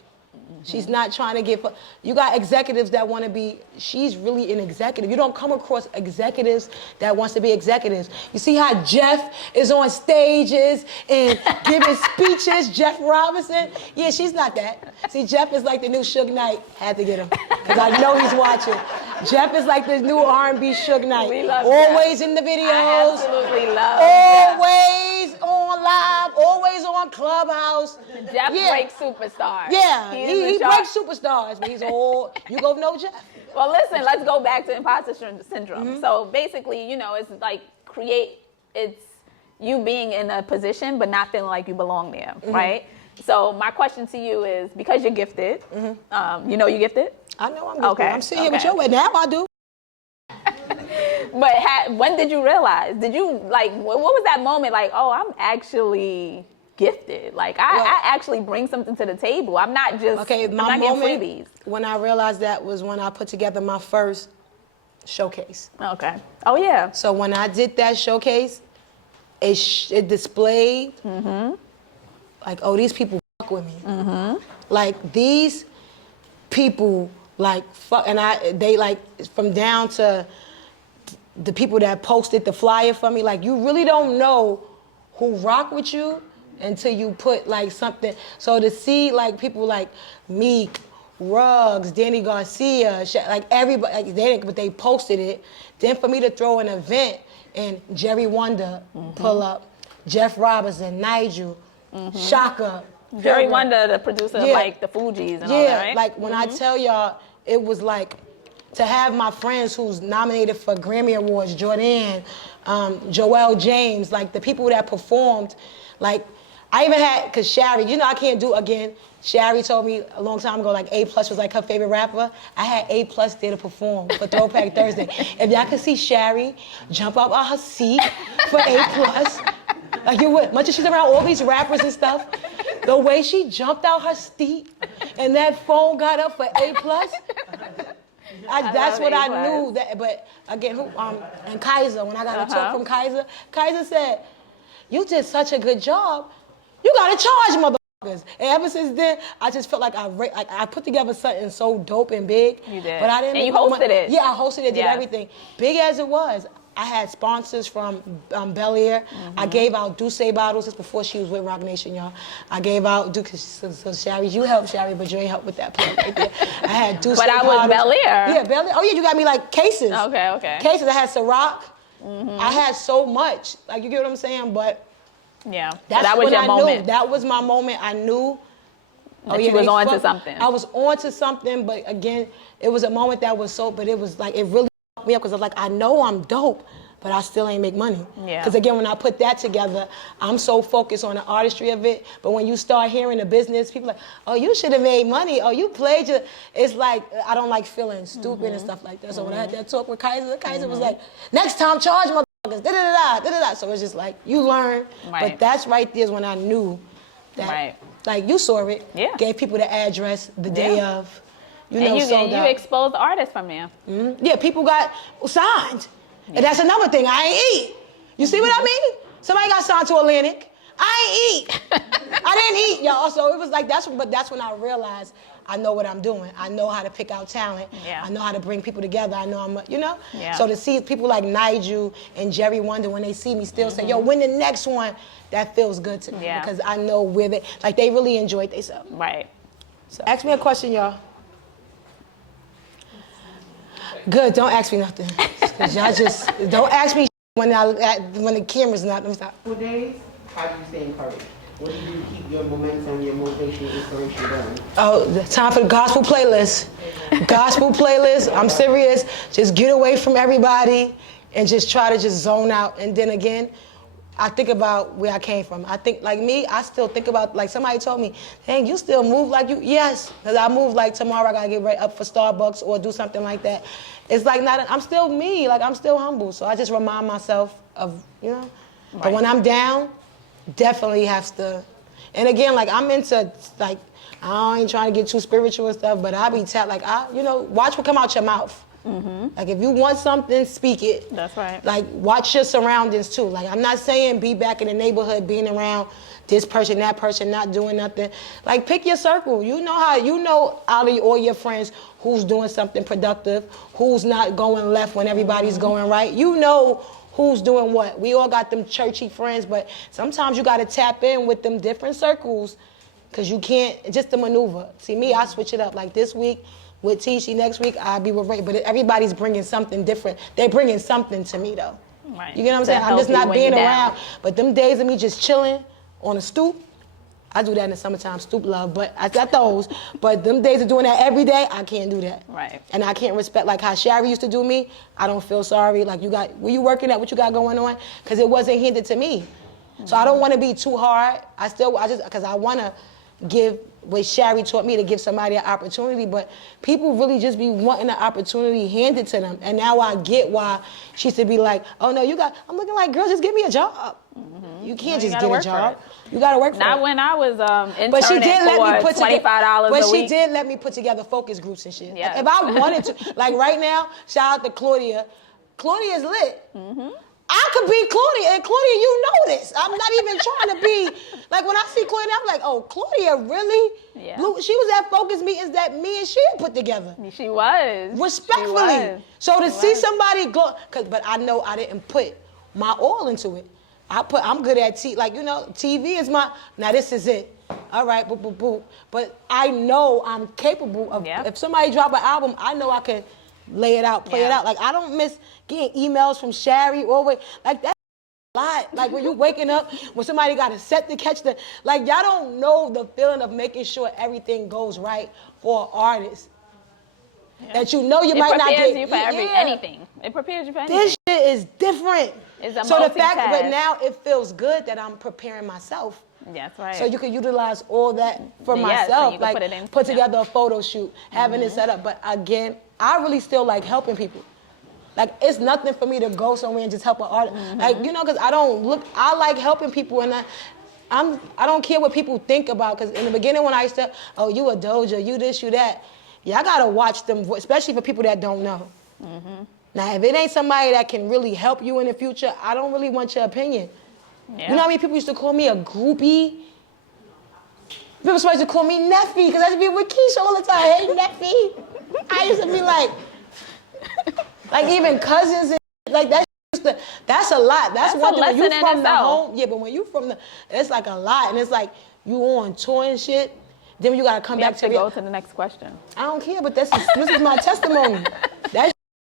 She's not trying to get. You got executives that want to be. She's really an executive. You don't come across executives that wants to be executives. You see how Jeff is on stages and giving speeches. Jeff Robinson. Yeah, she's not that. See, Jeff is like the new Suge Knight. Had to get him because I know he's watching. Jeff is like the new R&B Suge Knight. We love always Jeff. In the videos. I absolutely love always Jeff. On live. Always on Clubhouse. Jeff breaks superstars. Yeah, he breaks superstars, but he's all, you go know Jeff. Well, listen, let's go back to imposter syndrome. So basically, you know, it's like it's you being in a position but not feeling like you belong there, right? So my question to you is, because you're gifted, you know you're gifted? I know I'm gifted. Okay. I'm sitting here with your way. Now I do. But when did you realize? Did you, like, what was that moment like, oh, I'm actually gifted? Like, I actually bring something to the table. I'm not just, I'm not getting freebies. When I realized that was when I put together my first showcase. Okay. Oh, yeah. So when I did that showcase, it displayed, like, oh, these people fuck with me. Like, these people, like, fuck, and they, like, from down to the people that posted the flyer for me, like, you really don't know who rock with you until you put, like, something. So to see, like, people like Meek, Ruggs, Danny Garcia, like, everybody, like, but they posted it. Then for me to throw an event and Jerry Wonder pull up, Jeff Robinson, Nigel, Shaka. Jerry Wonder, the producer of, like, the Fugees and all that, right? Yeah, like, when I tell y'all, it was like, to have my friends who's nominated for Grammy Awards, Jordan, Joel James, like the people that performed, like I even had, cause Shari, you know I can't do, again, Shari told me a long time ago, like A+ was like her favorite rapper. I had A+ there to perform for Throwback Thursday. If y'all could see Shari jump up out her seat for A+, like you would, much as she's around all these rappers and stuff, the way she jumped out her seat and that phone got up for A+, that's what I knew. That, but again, and Kaiser, when I got a talk from Kaiser, Kaiser said, "You did such a good job. You gotta charge motherfuckers." And ever since then, I just felt like I put together something so dope and big. You did. But I didn't. And you hosted it. Yeah, I hosted it. Did everything big as it was. I had sponsors from Bel Air. I gave out Douce bottles. This before she was with Rock Nation, y'all. I gave out so Shari, you helped Shari, but you ain't helped with that plug right there. I had Douce bottles. But I was Bel Air. Yeah, Bel Air. Oh yeah, you got me like cases. Okay. Cases. I had Ciroc. I had so much. Like, you get what I'm saying? But yeah, that was your moment. Knew. That was my moment. I knew that you was on to something. I was on to something, but again, it was a moment that was so, but it was like, it really fucked me up because I was like, I know I'm dope, but I still ain't make money. Yeah. Because again, when I put that together, I'm so focused on the artistry of it, but when you start hearing the business, people are like, oh, you should have made money, oh, you played your, it's like, I don't like feeling stupid and stuff like that. So when I had that talk with Kaiser, Kaiser was like, next time charge motherfuckers, da-da-da-da. So it's just like, you learn, but that's right there is when I knew that, like, you saw it, gave people the address the day of, you know, sold out. You exposed artists from there. Yeah, people got signed. And that's another thing, I ain't eat. You see what I mean? Somebody got signed to Atlantic. I ain't eat. I didn't eat, y'all. So it was like, that's when I realized I know what I'm doing. I know how to pick out talent. I know how to bring people together. I know I'm, you know? So to see people like Nigel and Jerry Wonder, when they see me still say, yo, when the next one, that feels good to me. Because I know where they, like, they really enjoyed themselves. Right. So ask me a question, y'all. Good, don't ask me nothing. Cause y'all just, don't ask me when the camera's not. Nowadays, how do you stay encouraged? What do you do to keep your momentum, your motivation, your inspiration going? Oh, the time for the gospel playlist. Gospel playlist, I'm serious. Just get away from everybody and just try to just zone out. And then again, I think about where I came from. I think, like me, I still think about, like somebody told me, dang, you still move like you, yes. Because I move like tomorrow I gotta get right up for Starbucks or do something like that. It's like I'm still me, like I'm still humble. So I just remind myself of, you know. But when I'm down, definitely has to. And again, like I'm into like I ain't trying to get too spiritual and stuff, but I be like watch what come out your mouth. Like if you want something, speak it. That's right. Like watch your surroundings too. Like I'm not saying be back in the neighborhood, being around this person, that person, not doing nothing. Like pick your circle. You know out of all your friends who's doing something productive, who's not going left when everybody's going right. You know who's doing what. We all got them churchy friends, but sometimes you got to tap in with them different circles because you can't, just the maneuver. See me, I switch it up. Like this week with Tishy, next week I'll be with Ray, but everybody's bringing something different. They're bringing something to me though. Right. You get what I'm saying? I'm just not being around. But them days of me just chilling on a stoop, I do that in the summertime, stoop love, but I got those. But them days of doing that every day, I can't do that. Right. And I can't respect, like how Shari used to do me, I don't feel sorry. Like were you working at what you got going on? Because it wasn't handed to me. So I don't want to be too hard. Because I want to give what Shari taught me to give somebody an opportunity, but people really just be wanting the opportunity handed to them. And now I get why she used to be like, oh no, I'm looking like, girl, just give me a job. You can't just get a job. You got to work for it. Not when I was interning but she did let me put $25 a week. But she did let me put together focus groups and shit. Yeah. Like, if I wanted to, like right now, shout out to Claudia. Claudia's lit. I could be Claudia, and Claudia, you know this. I'm not even trying to be, like when I see Claudia, I'm like, oh, Claudia really? Yeah. She was at focus meetings that me and she had put together. She was. Respectfully. She was. So to see somebody go, but I know I didn't put my all into it. I'm good at TV is now this is it. All right, boop, boop, boop. But I know I'm capable of, if somebody drop an album, I know I can lay it out, play it out. Like I don't miss getting emails from Shari always. Like that's a lot. Like when you waking up, when somebody got a set to catch y'all don't know the feeling of making sure everything goes right for an artist. Yeah. That you know you might not get. It prepares you for anything. It prepares you for anything. This shit is different. It's a so the fact, multitask. but now it feels good that I'm preparing myself. That's right. So you can utilize all that for Yes, myself, so like put together a photo shoot, having it set up. But again, I really still like helping people. Like it's nothing for me to go somewhere and just help an artist. Like because I like helping people, and I don't care what people think about. Because in the beginning when I used to, oh you a doja, you this, you that. Yeah, I gotta watch them, especially for people that don't know. Now if it ain't somebody that can really help you in the future, I don't really want your opinion. Yeah. You know how many people used to call me a groupie? People supposed to call me Neffy because I used to be with Keisha all the time. Hey, Neffy. I used to be like even cousins, and like that's a lot. That's one thing. When you from the home, but when you from it's like a lot, and it's like you on tour and shit. Then you gotta come back to go to the next question. I don't care, but this is my testimony.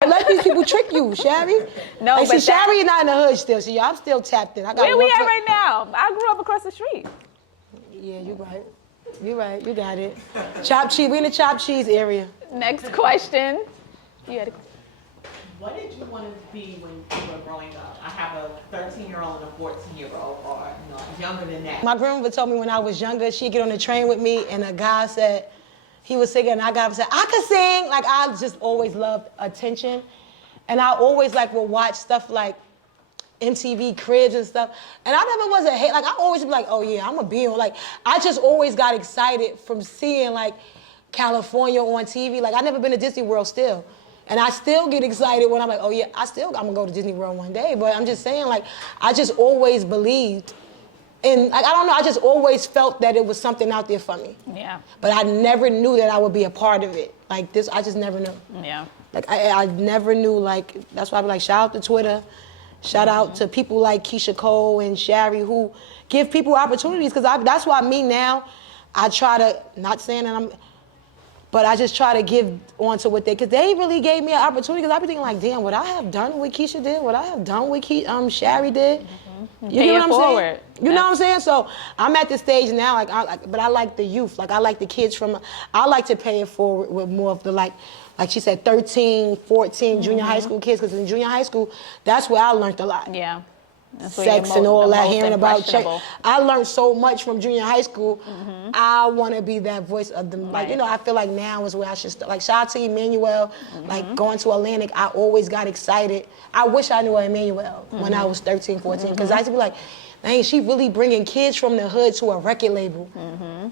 Let these people trick you, Shari. No, like, but Shari is not in the hood still. See, I'm still tapped in. Where we at right now? I grew up across the street. Yeah, you're right. You're right. You got it. Chopped cheese. We in the chopped cheese area. Next question. You had a question. What did you want to be when you were growing up? I have a 13-year-old and a 14-year-old, or younger than that. My grandmother told me when I was younger, she'd get on the train with me, and a guy said, he was singing, and I got up and said, I can sing. Like, I just always loved attention. And I always, would watch stuff like MTV Cribs and stuff. And I never was a hate. Like, I always be like, oh, yeah, I'm going to be on. Like, I just always got excited from seeing, California on TV. Like, I've never been to Disney World still. And I still get excited when I'm like, oh, yeah, I'm going to go to Disney World one day. But I'm just saying, I just always believed. And I don't know, I just always felt that it was something out there for me. Yeah. But I never knew that I would be a part of it. Like this, I just never knew. Yeah. I never knew, that's why I be like, shout out to Twitter. Shout out to people like Keisha Cole and Shari who give people opportunities. Because that's why me now, I try to, not saying that but I just try to give on to what because they really gave me an opportunity. Because I be thinking damn, what I have done what Keisha did, what I have done what Shari did. You know what I'm saying? You know what I'm saying? So I'm at the stage now, but I like the youth. I like the kids I like to pay it forward with more of the like she said, 13, 14 junior high school kids. Because in junior high school, that's where I learned a lot. Yeah. Sex and all that, hearing about church. I learned so much from junior high school. I want to be that voice of them. Right. I feel like now is where I should start. Shout out to Emmanuel, going to Atlantic, I always got excited. I wish I knew Emmanuel when I was 13, 14, because I used to be like, dang, she really bringing kids from the hood to a record label.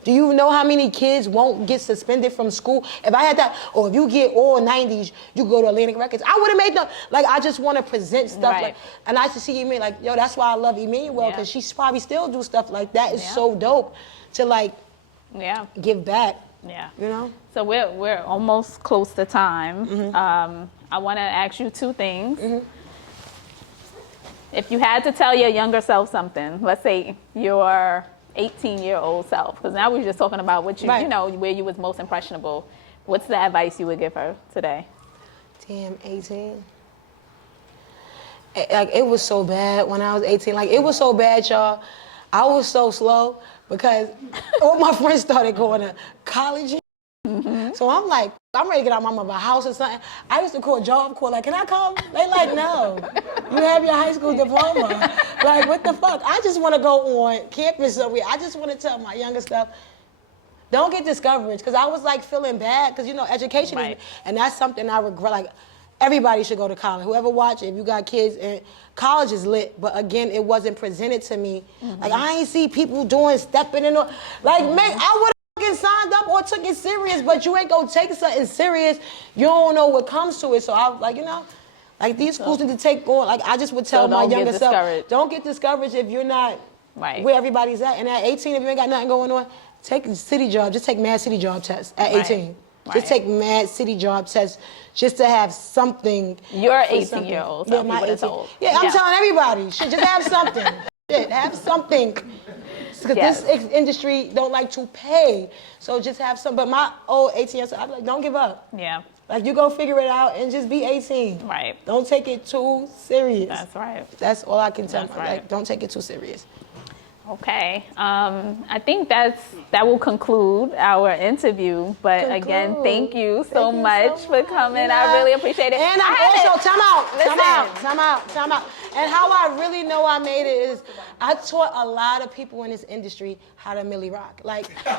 Do you know how many kids won't get suspended from school? If I had that, or if you get all 90s, you go to Atlantic Records. I would have made them, like, I just want to present stuff. Right. Like, and I used to see Emmanuel, like, yo, that's why I love Emmanuel, because she probably still do stuff like that. It's so dope to, like, give back. Yeah. You know? So we're almost close to time. I want to ask you two things. If you had to tell your younger self something, let's say your 18-year-old self, because now we're just talking about what you, you know, where you was most impressionable. What's the advice you would give her today? Damn, 18. Like, it was so bad when I was 18. Like, it was so bad, y'all. I was so slow because all my friends started going to college. So I'm like, I'm ready to get out of my house or something. I used to call job corps, like, can I come? They like, no. You have your high school diploma. Like, what the fuck? I just want to go on campus somewhere. I just want to tell my younger stuff, don't get discouraged. Because I was like feeling bad because, you know, education is, and that's something I regret. Like, everybody should go to college. Whoever watch it, if you got kids, and college is lit, but again, it wasn't presented to me. Like, I ain't see people doing stepping in. Like, man, I would have signed up or took it serious, but you ain't gonna take something serious. You don't know what comes to it. So I was like, you know, like, these schools need to take on. Like, I just would tell my younger self, don't get discouraged if you're not where everybody's at. And at 18, if you ain't got nothing going on, take a city job. Just take mad city job tests at 18. Just take mad city job tests just to have something. You're 18-year-old. Yeah, my 18. Yeah, I'm telling everybody, just have something. Have something. Because this industry don't like to pay. So just have some. But my old 18 years old, I'm like, don't give up. Yeah. Like, you go figure it out and just be 18. Right. Don't take it too serious. That's right. That's all I can tell. Right. Like, don't take it too serious. Okay. I think that will conclude our interview. But again, thank you so much for coming. I really appreciate it. And I'm also, time out. And how I really know I made it is I taught a lot of people in this industry how to Millie rock. Like, no.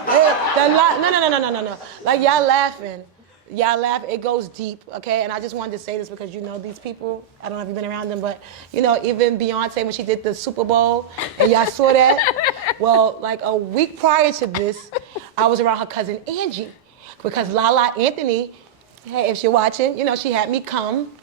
Like, y'all laughing. It goes deep, okay? And I just wanted to say this because you know these people. I don't know if you've been around them, but you know, even Beyonce, when she did the Super Bowl, and y'all saw that. Well, like a week prior to this, I was around her cousin Angie, because Lala Anthony, hey, if you're watching, you know, she had me come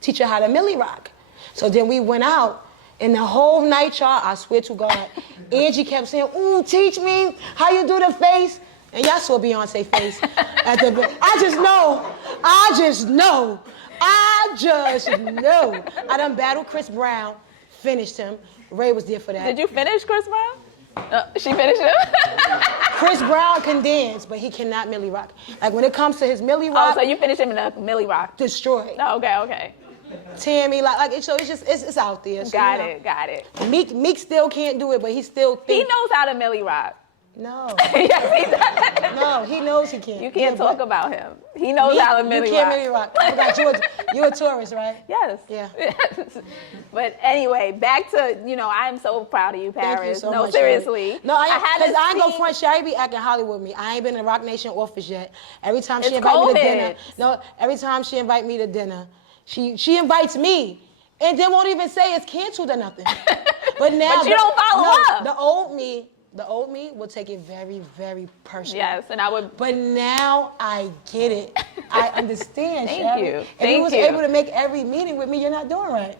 teach her how to Millie rock. So then we went out, and the whole night, y'all, I swear to God, Angie kept saying, ooh, teach me how you do the face. And y'all saw Beyonce's face at the. I just know. I done battled Chris Brown, finished him. Ray was there for that. Did you finish Chris Brown? She finished him? Chris Brown can dance, but he cannot Millie rock. Like, when it comes to his Millie rock. Oh, so you finished him in a Millie rock? Destroyed. Oh, okay. Tammy, so it's just, it's out there. So, got it. Meek still can't do it, but he still thinks. He knows how to Millie rock. No. Yes, he does. No, he knows he can't. You can't talk about him. He knows how to Millie rock. You can't Millie rock. I forgot, you're a tourist, right? Yes. Yeah. But anyway, back to, you know, I'm so proud of you, Paris. Thank you so no, much, seriously. Shari. No, I ain't go front. Shari be acting Hollywood with me. I ain't been in Rock Nation office yet. Every time she invite me to dinner. No, every time she invite me to dinner, she invites me. And then won't even say it's canceled or nothing. But now. But you don't follow up. The old me would take it very, very personal. Yes, and I would. But now I get it. I understand. Thank you. If you was able to make every meeting with me, you're not doing right.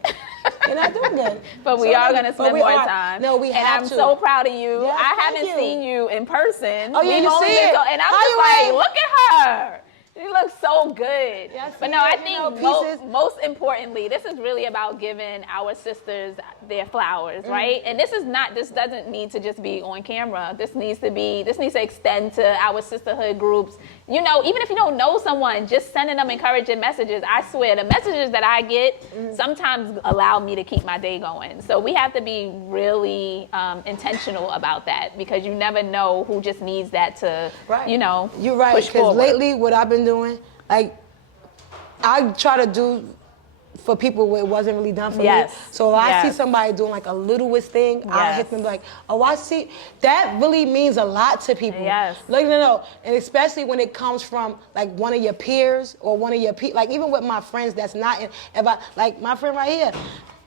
You're not doing good. But we are going to spend more time. No, we have to. And I'm so proud of you. Yes, I haven't seen you in person. Oh, yeah, you see it. And I'm just like, look at her. She looks so good. Yes, but no, I think most importantly, this is really about giving our sisters their flowers, right? And this doesn't need to just be on camera. This needs to extend to our sisterhood groups. You know, even if you don't know someone, just sending them encouraging messages. I swear, the messages that I get sometimes allow me to keep my day going. So we have to be really intentional about that, because you never know who just needs that to, you know, you're right, push forward. Because lately what I've been doing, like, I try to do for people where it wasn't really done for me. So if I see somebody doing like a littlest thing, I hit them like, oh, I see. That really means a lot to people. Like, no. And especially when it comes from like one of your peers or one of your like even with my friends that's not in, like my friend right here,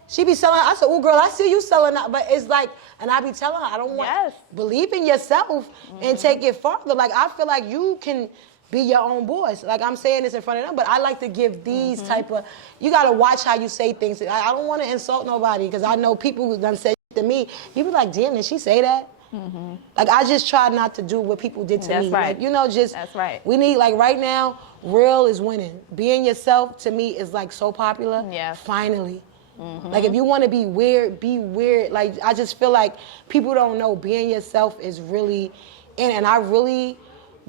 She be selling. I said, "Oh, girl, I see you selling that." But it's like, and I be telling her, I don't want believe in yourself and take it farther. Like I feel like you can be your own boss. Like I'm saying this in front of them, but I like to give these type of. You gotta watch how you say things. I don't want to insult nobody because I know people who done said to me. You be like, "Damn, did she say that?" Like I just try not to do what people did to me. Right. Like you know, just that's right. We need like right now, real is winning. Being yourself to me is like so popular. Yeah. Finally. Like if you want to be weird, be weird. Like I just feel like people don't know being yourself is really, and I really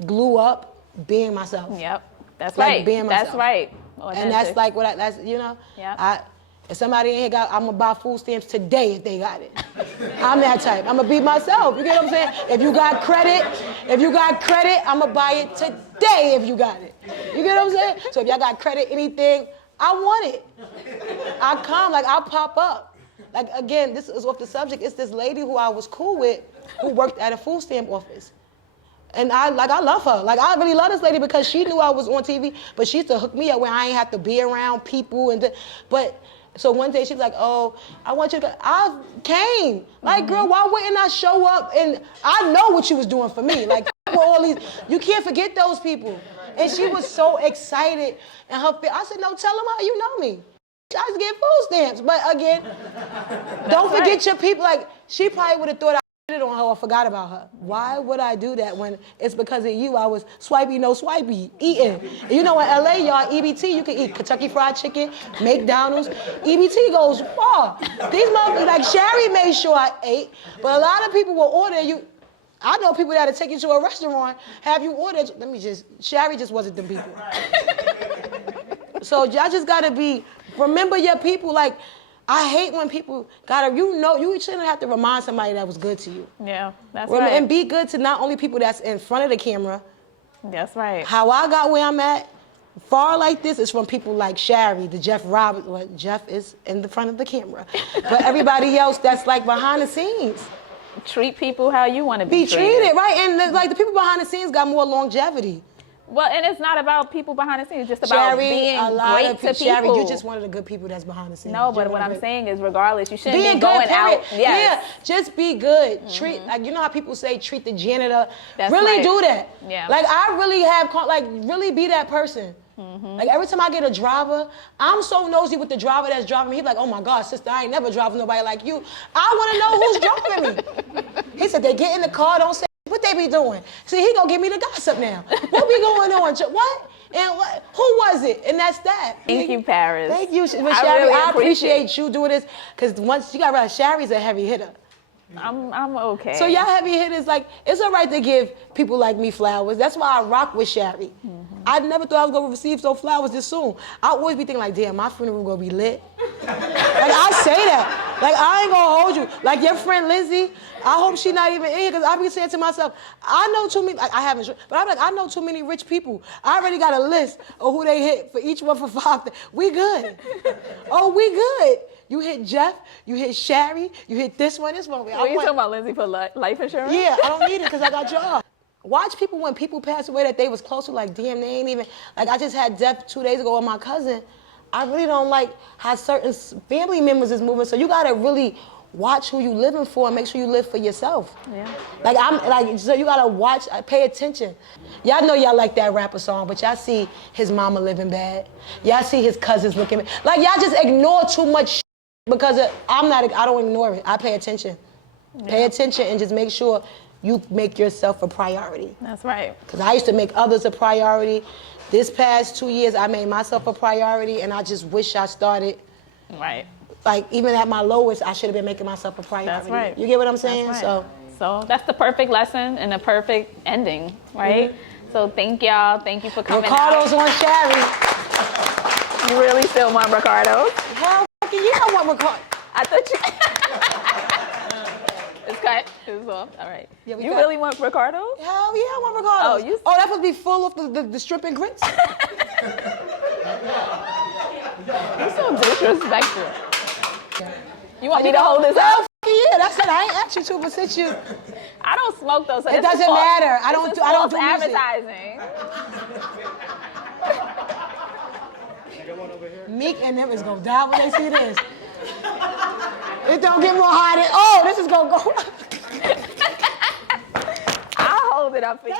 grew up being myself. Yep, that's like right. Being myself. That's right. And that's like what that's you know. Yeah. If somebody in here I'm gonna buy food stamps today if they got it. I'm that type. I'm gonna be myself. You get what I'm saying? If you got credit, I'm gonna buy it today if you got it. You get what I'm saying? So if y'all got credit, anything, I want it. I come, like I'll pop up. Like again, this is off the subject. It's this lady who I was cool with who worked at a food stamp office. And I love her. Like I really love this lady because she knew I was on TV, but she used to hook me up when I ain't have to be around people so one day she was like, "Oh, I want you to." I came. Like, girl, why wouldn't I show up? And I know what you was doing for me. Like, all these, you can't forget those people. And she was so excited. And I said, "No, tell them how you know me. I just get food stamps." But again, don't forget your people. Like, she probably would have thought I did it on her or forgot about her. Why would I do that when it's because of you? I was swipey, no swipey, eating. And you know, in LA, y'all, EBT, you can eat Kentucky Fried Chicken, McDonald's. EBT goes far. These motherfuckers, like Shari made sure I ate, but a lot of people will order you. I know people that'll take you to a restaurant, have you ordered. Shari just wasn't them people. So y'all just gotta remember your people. Like, I hate when people you shouldn't have to remind somebody that was good to you. Yeah, that's right. And be good to not only people that's in front of the camera. That's right. How I got where I'm at, far like this, is from people like Shari, the Jeff Roberts. Well, Jeff is in the front of the camera. But everybody else that's like behind the scenes. Treat people how you want to be treated, right? And like the people behind the scenes got more longevity. Well, and it's not about people behind the scenes. It's just about being great to people. Shari, you're just one of the good people that's behind the scenes. No, but what I'm saying is, regardless, you shouldn't be going out. Yes. Yeah, just be good. Treat, like, you know how people say treat the janitor. That's really right. do that. Yeah. Like I really have, really be that person. Like every time I get a driver, I'm so nosy with the driver that's driving me. He's like, "Oh my God, sister, I ain't never driving nobody like you. I want to know who's driving me." He said, "They get in the car, don't say what they be doing." See, he gonna give me the gossip now. What be going on? What? And what? Who was it? And that's that. Thank you, Paris. Thank you, Shari. Really I appreciate you doing this because once you got realize Shari's a heavy hitter. I'm okay. So y'all heavy hitters, like, it's all right to give people like me flowers. That's why I rock with Shari. I never thought I was gonna receive some flowers this soon. I always be thinking like, damn, my funeral gonna be lit. Like I say that. Like I ain't gonna hold you. Like your friend Lizzie, I hope she not even in here because I be saying to myself, I know too many, like, I haven't, but I'm like, I know too many rich people. I already got a list of who they hit for each one for 5. We good. Oh, we good. You hit Jeff, you hit Shari, you hit this one. Are you talking about Lindsay for life insurance? Yeah, I don't need it because I got y'all. Watch people when people pass away that they was close to, like, damn, they ain't even, like I just had death 2 days ago with my cousin. I really don't like how certain family members is moving, so you gotta really watch who you living for and make sure you live for yourself. Yeah. So you gotta watch, pay attention. Y'all know y'all like that rapper song, but y'all see his mama living bad. Y'all see his cousins looking bad. Like y'all just ignore too much because I don't ignore it. I pay attention. Yeah. Pay attention and just make sure you make yourself a priority. That's right. Because I used to make others a priority. This past 2 years, I made myself a priority, and I just wish I started. Right. Like, even at my lowest, I should have been making myself a priority. That's right. You get what I'm saying? That's right. So that's the perfect lesson and the perfect ending, right? So thank y'all. Thank you for coming Ricardo's out. on Shari. You really still want Ricardo's? Hell fucking yeah, I want Ricardo. I thought you... It's cut. It's off. All right. Yeah, you really want Ricardo? Hell yeah, I want Ricardo. Oh, that supposed to be full of the shrimp and grits? You're so disrespectful. You want me to hold this up? Yeah, that's it. I ain't asked you to, but since you... I don't smoke those. So it doesn't matter. I don't do advertising. Meek and them is gonna die when they see this. It don't get more hot. Oh, this is gonna go. I'll hold it up for you.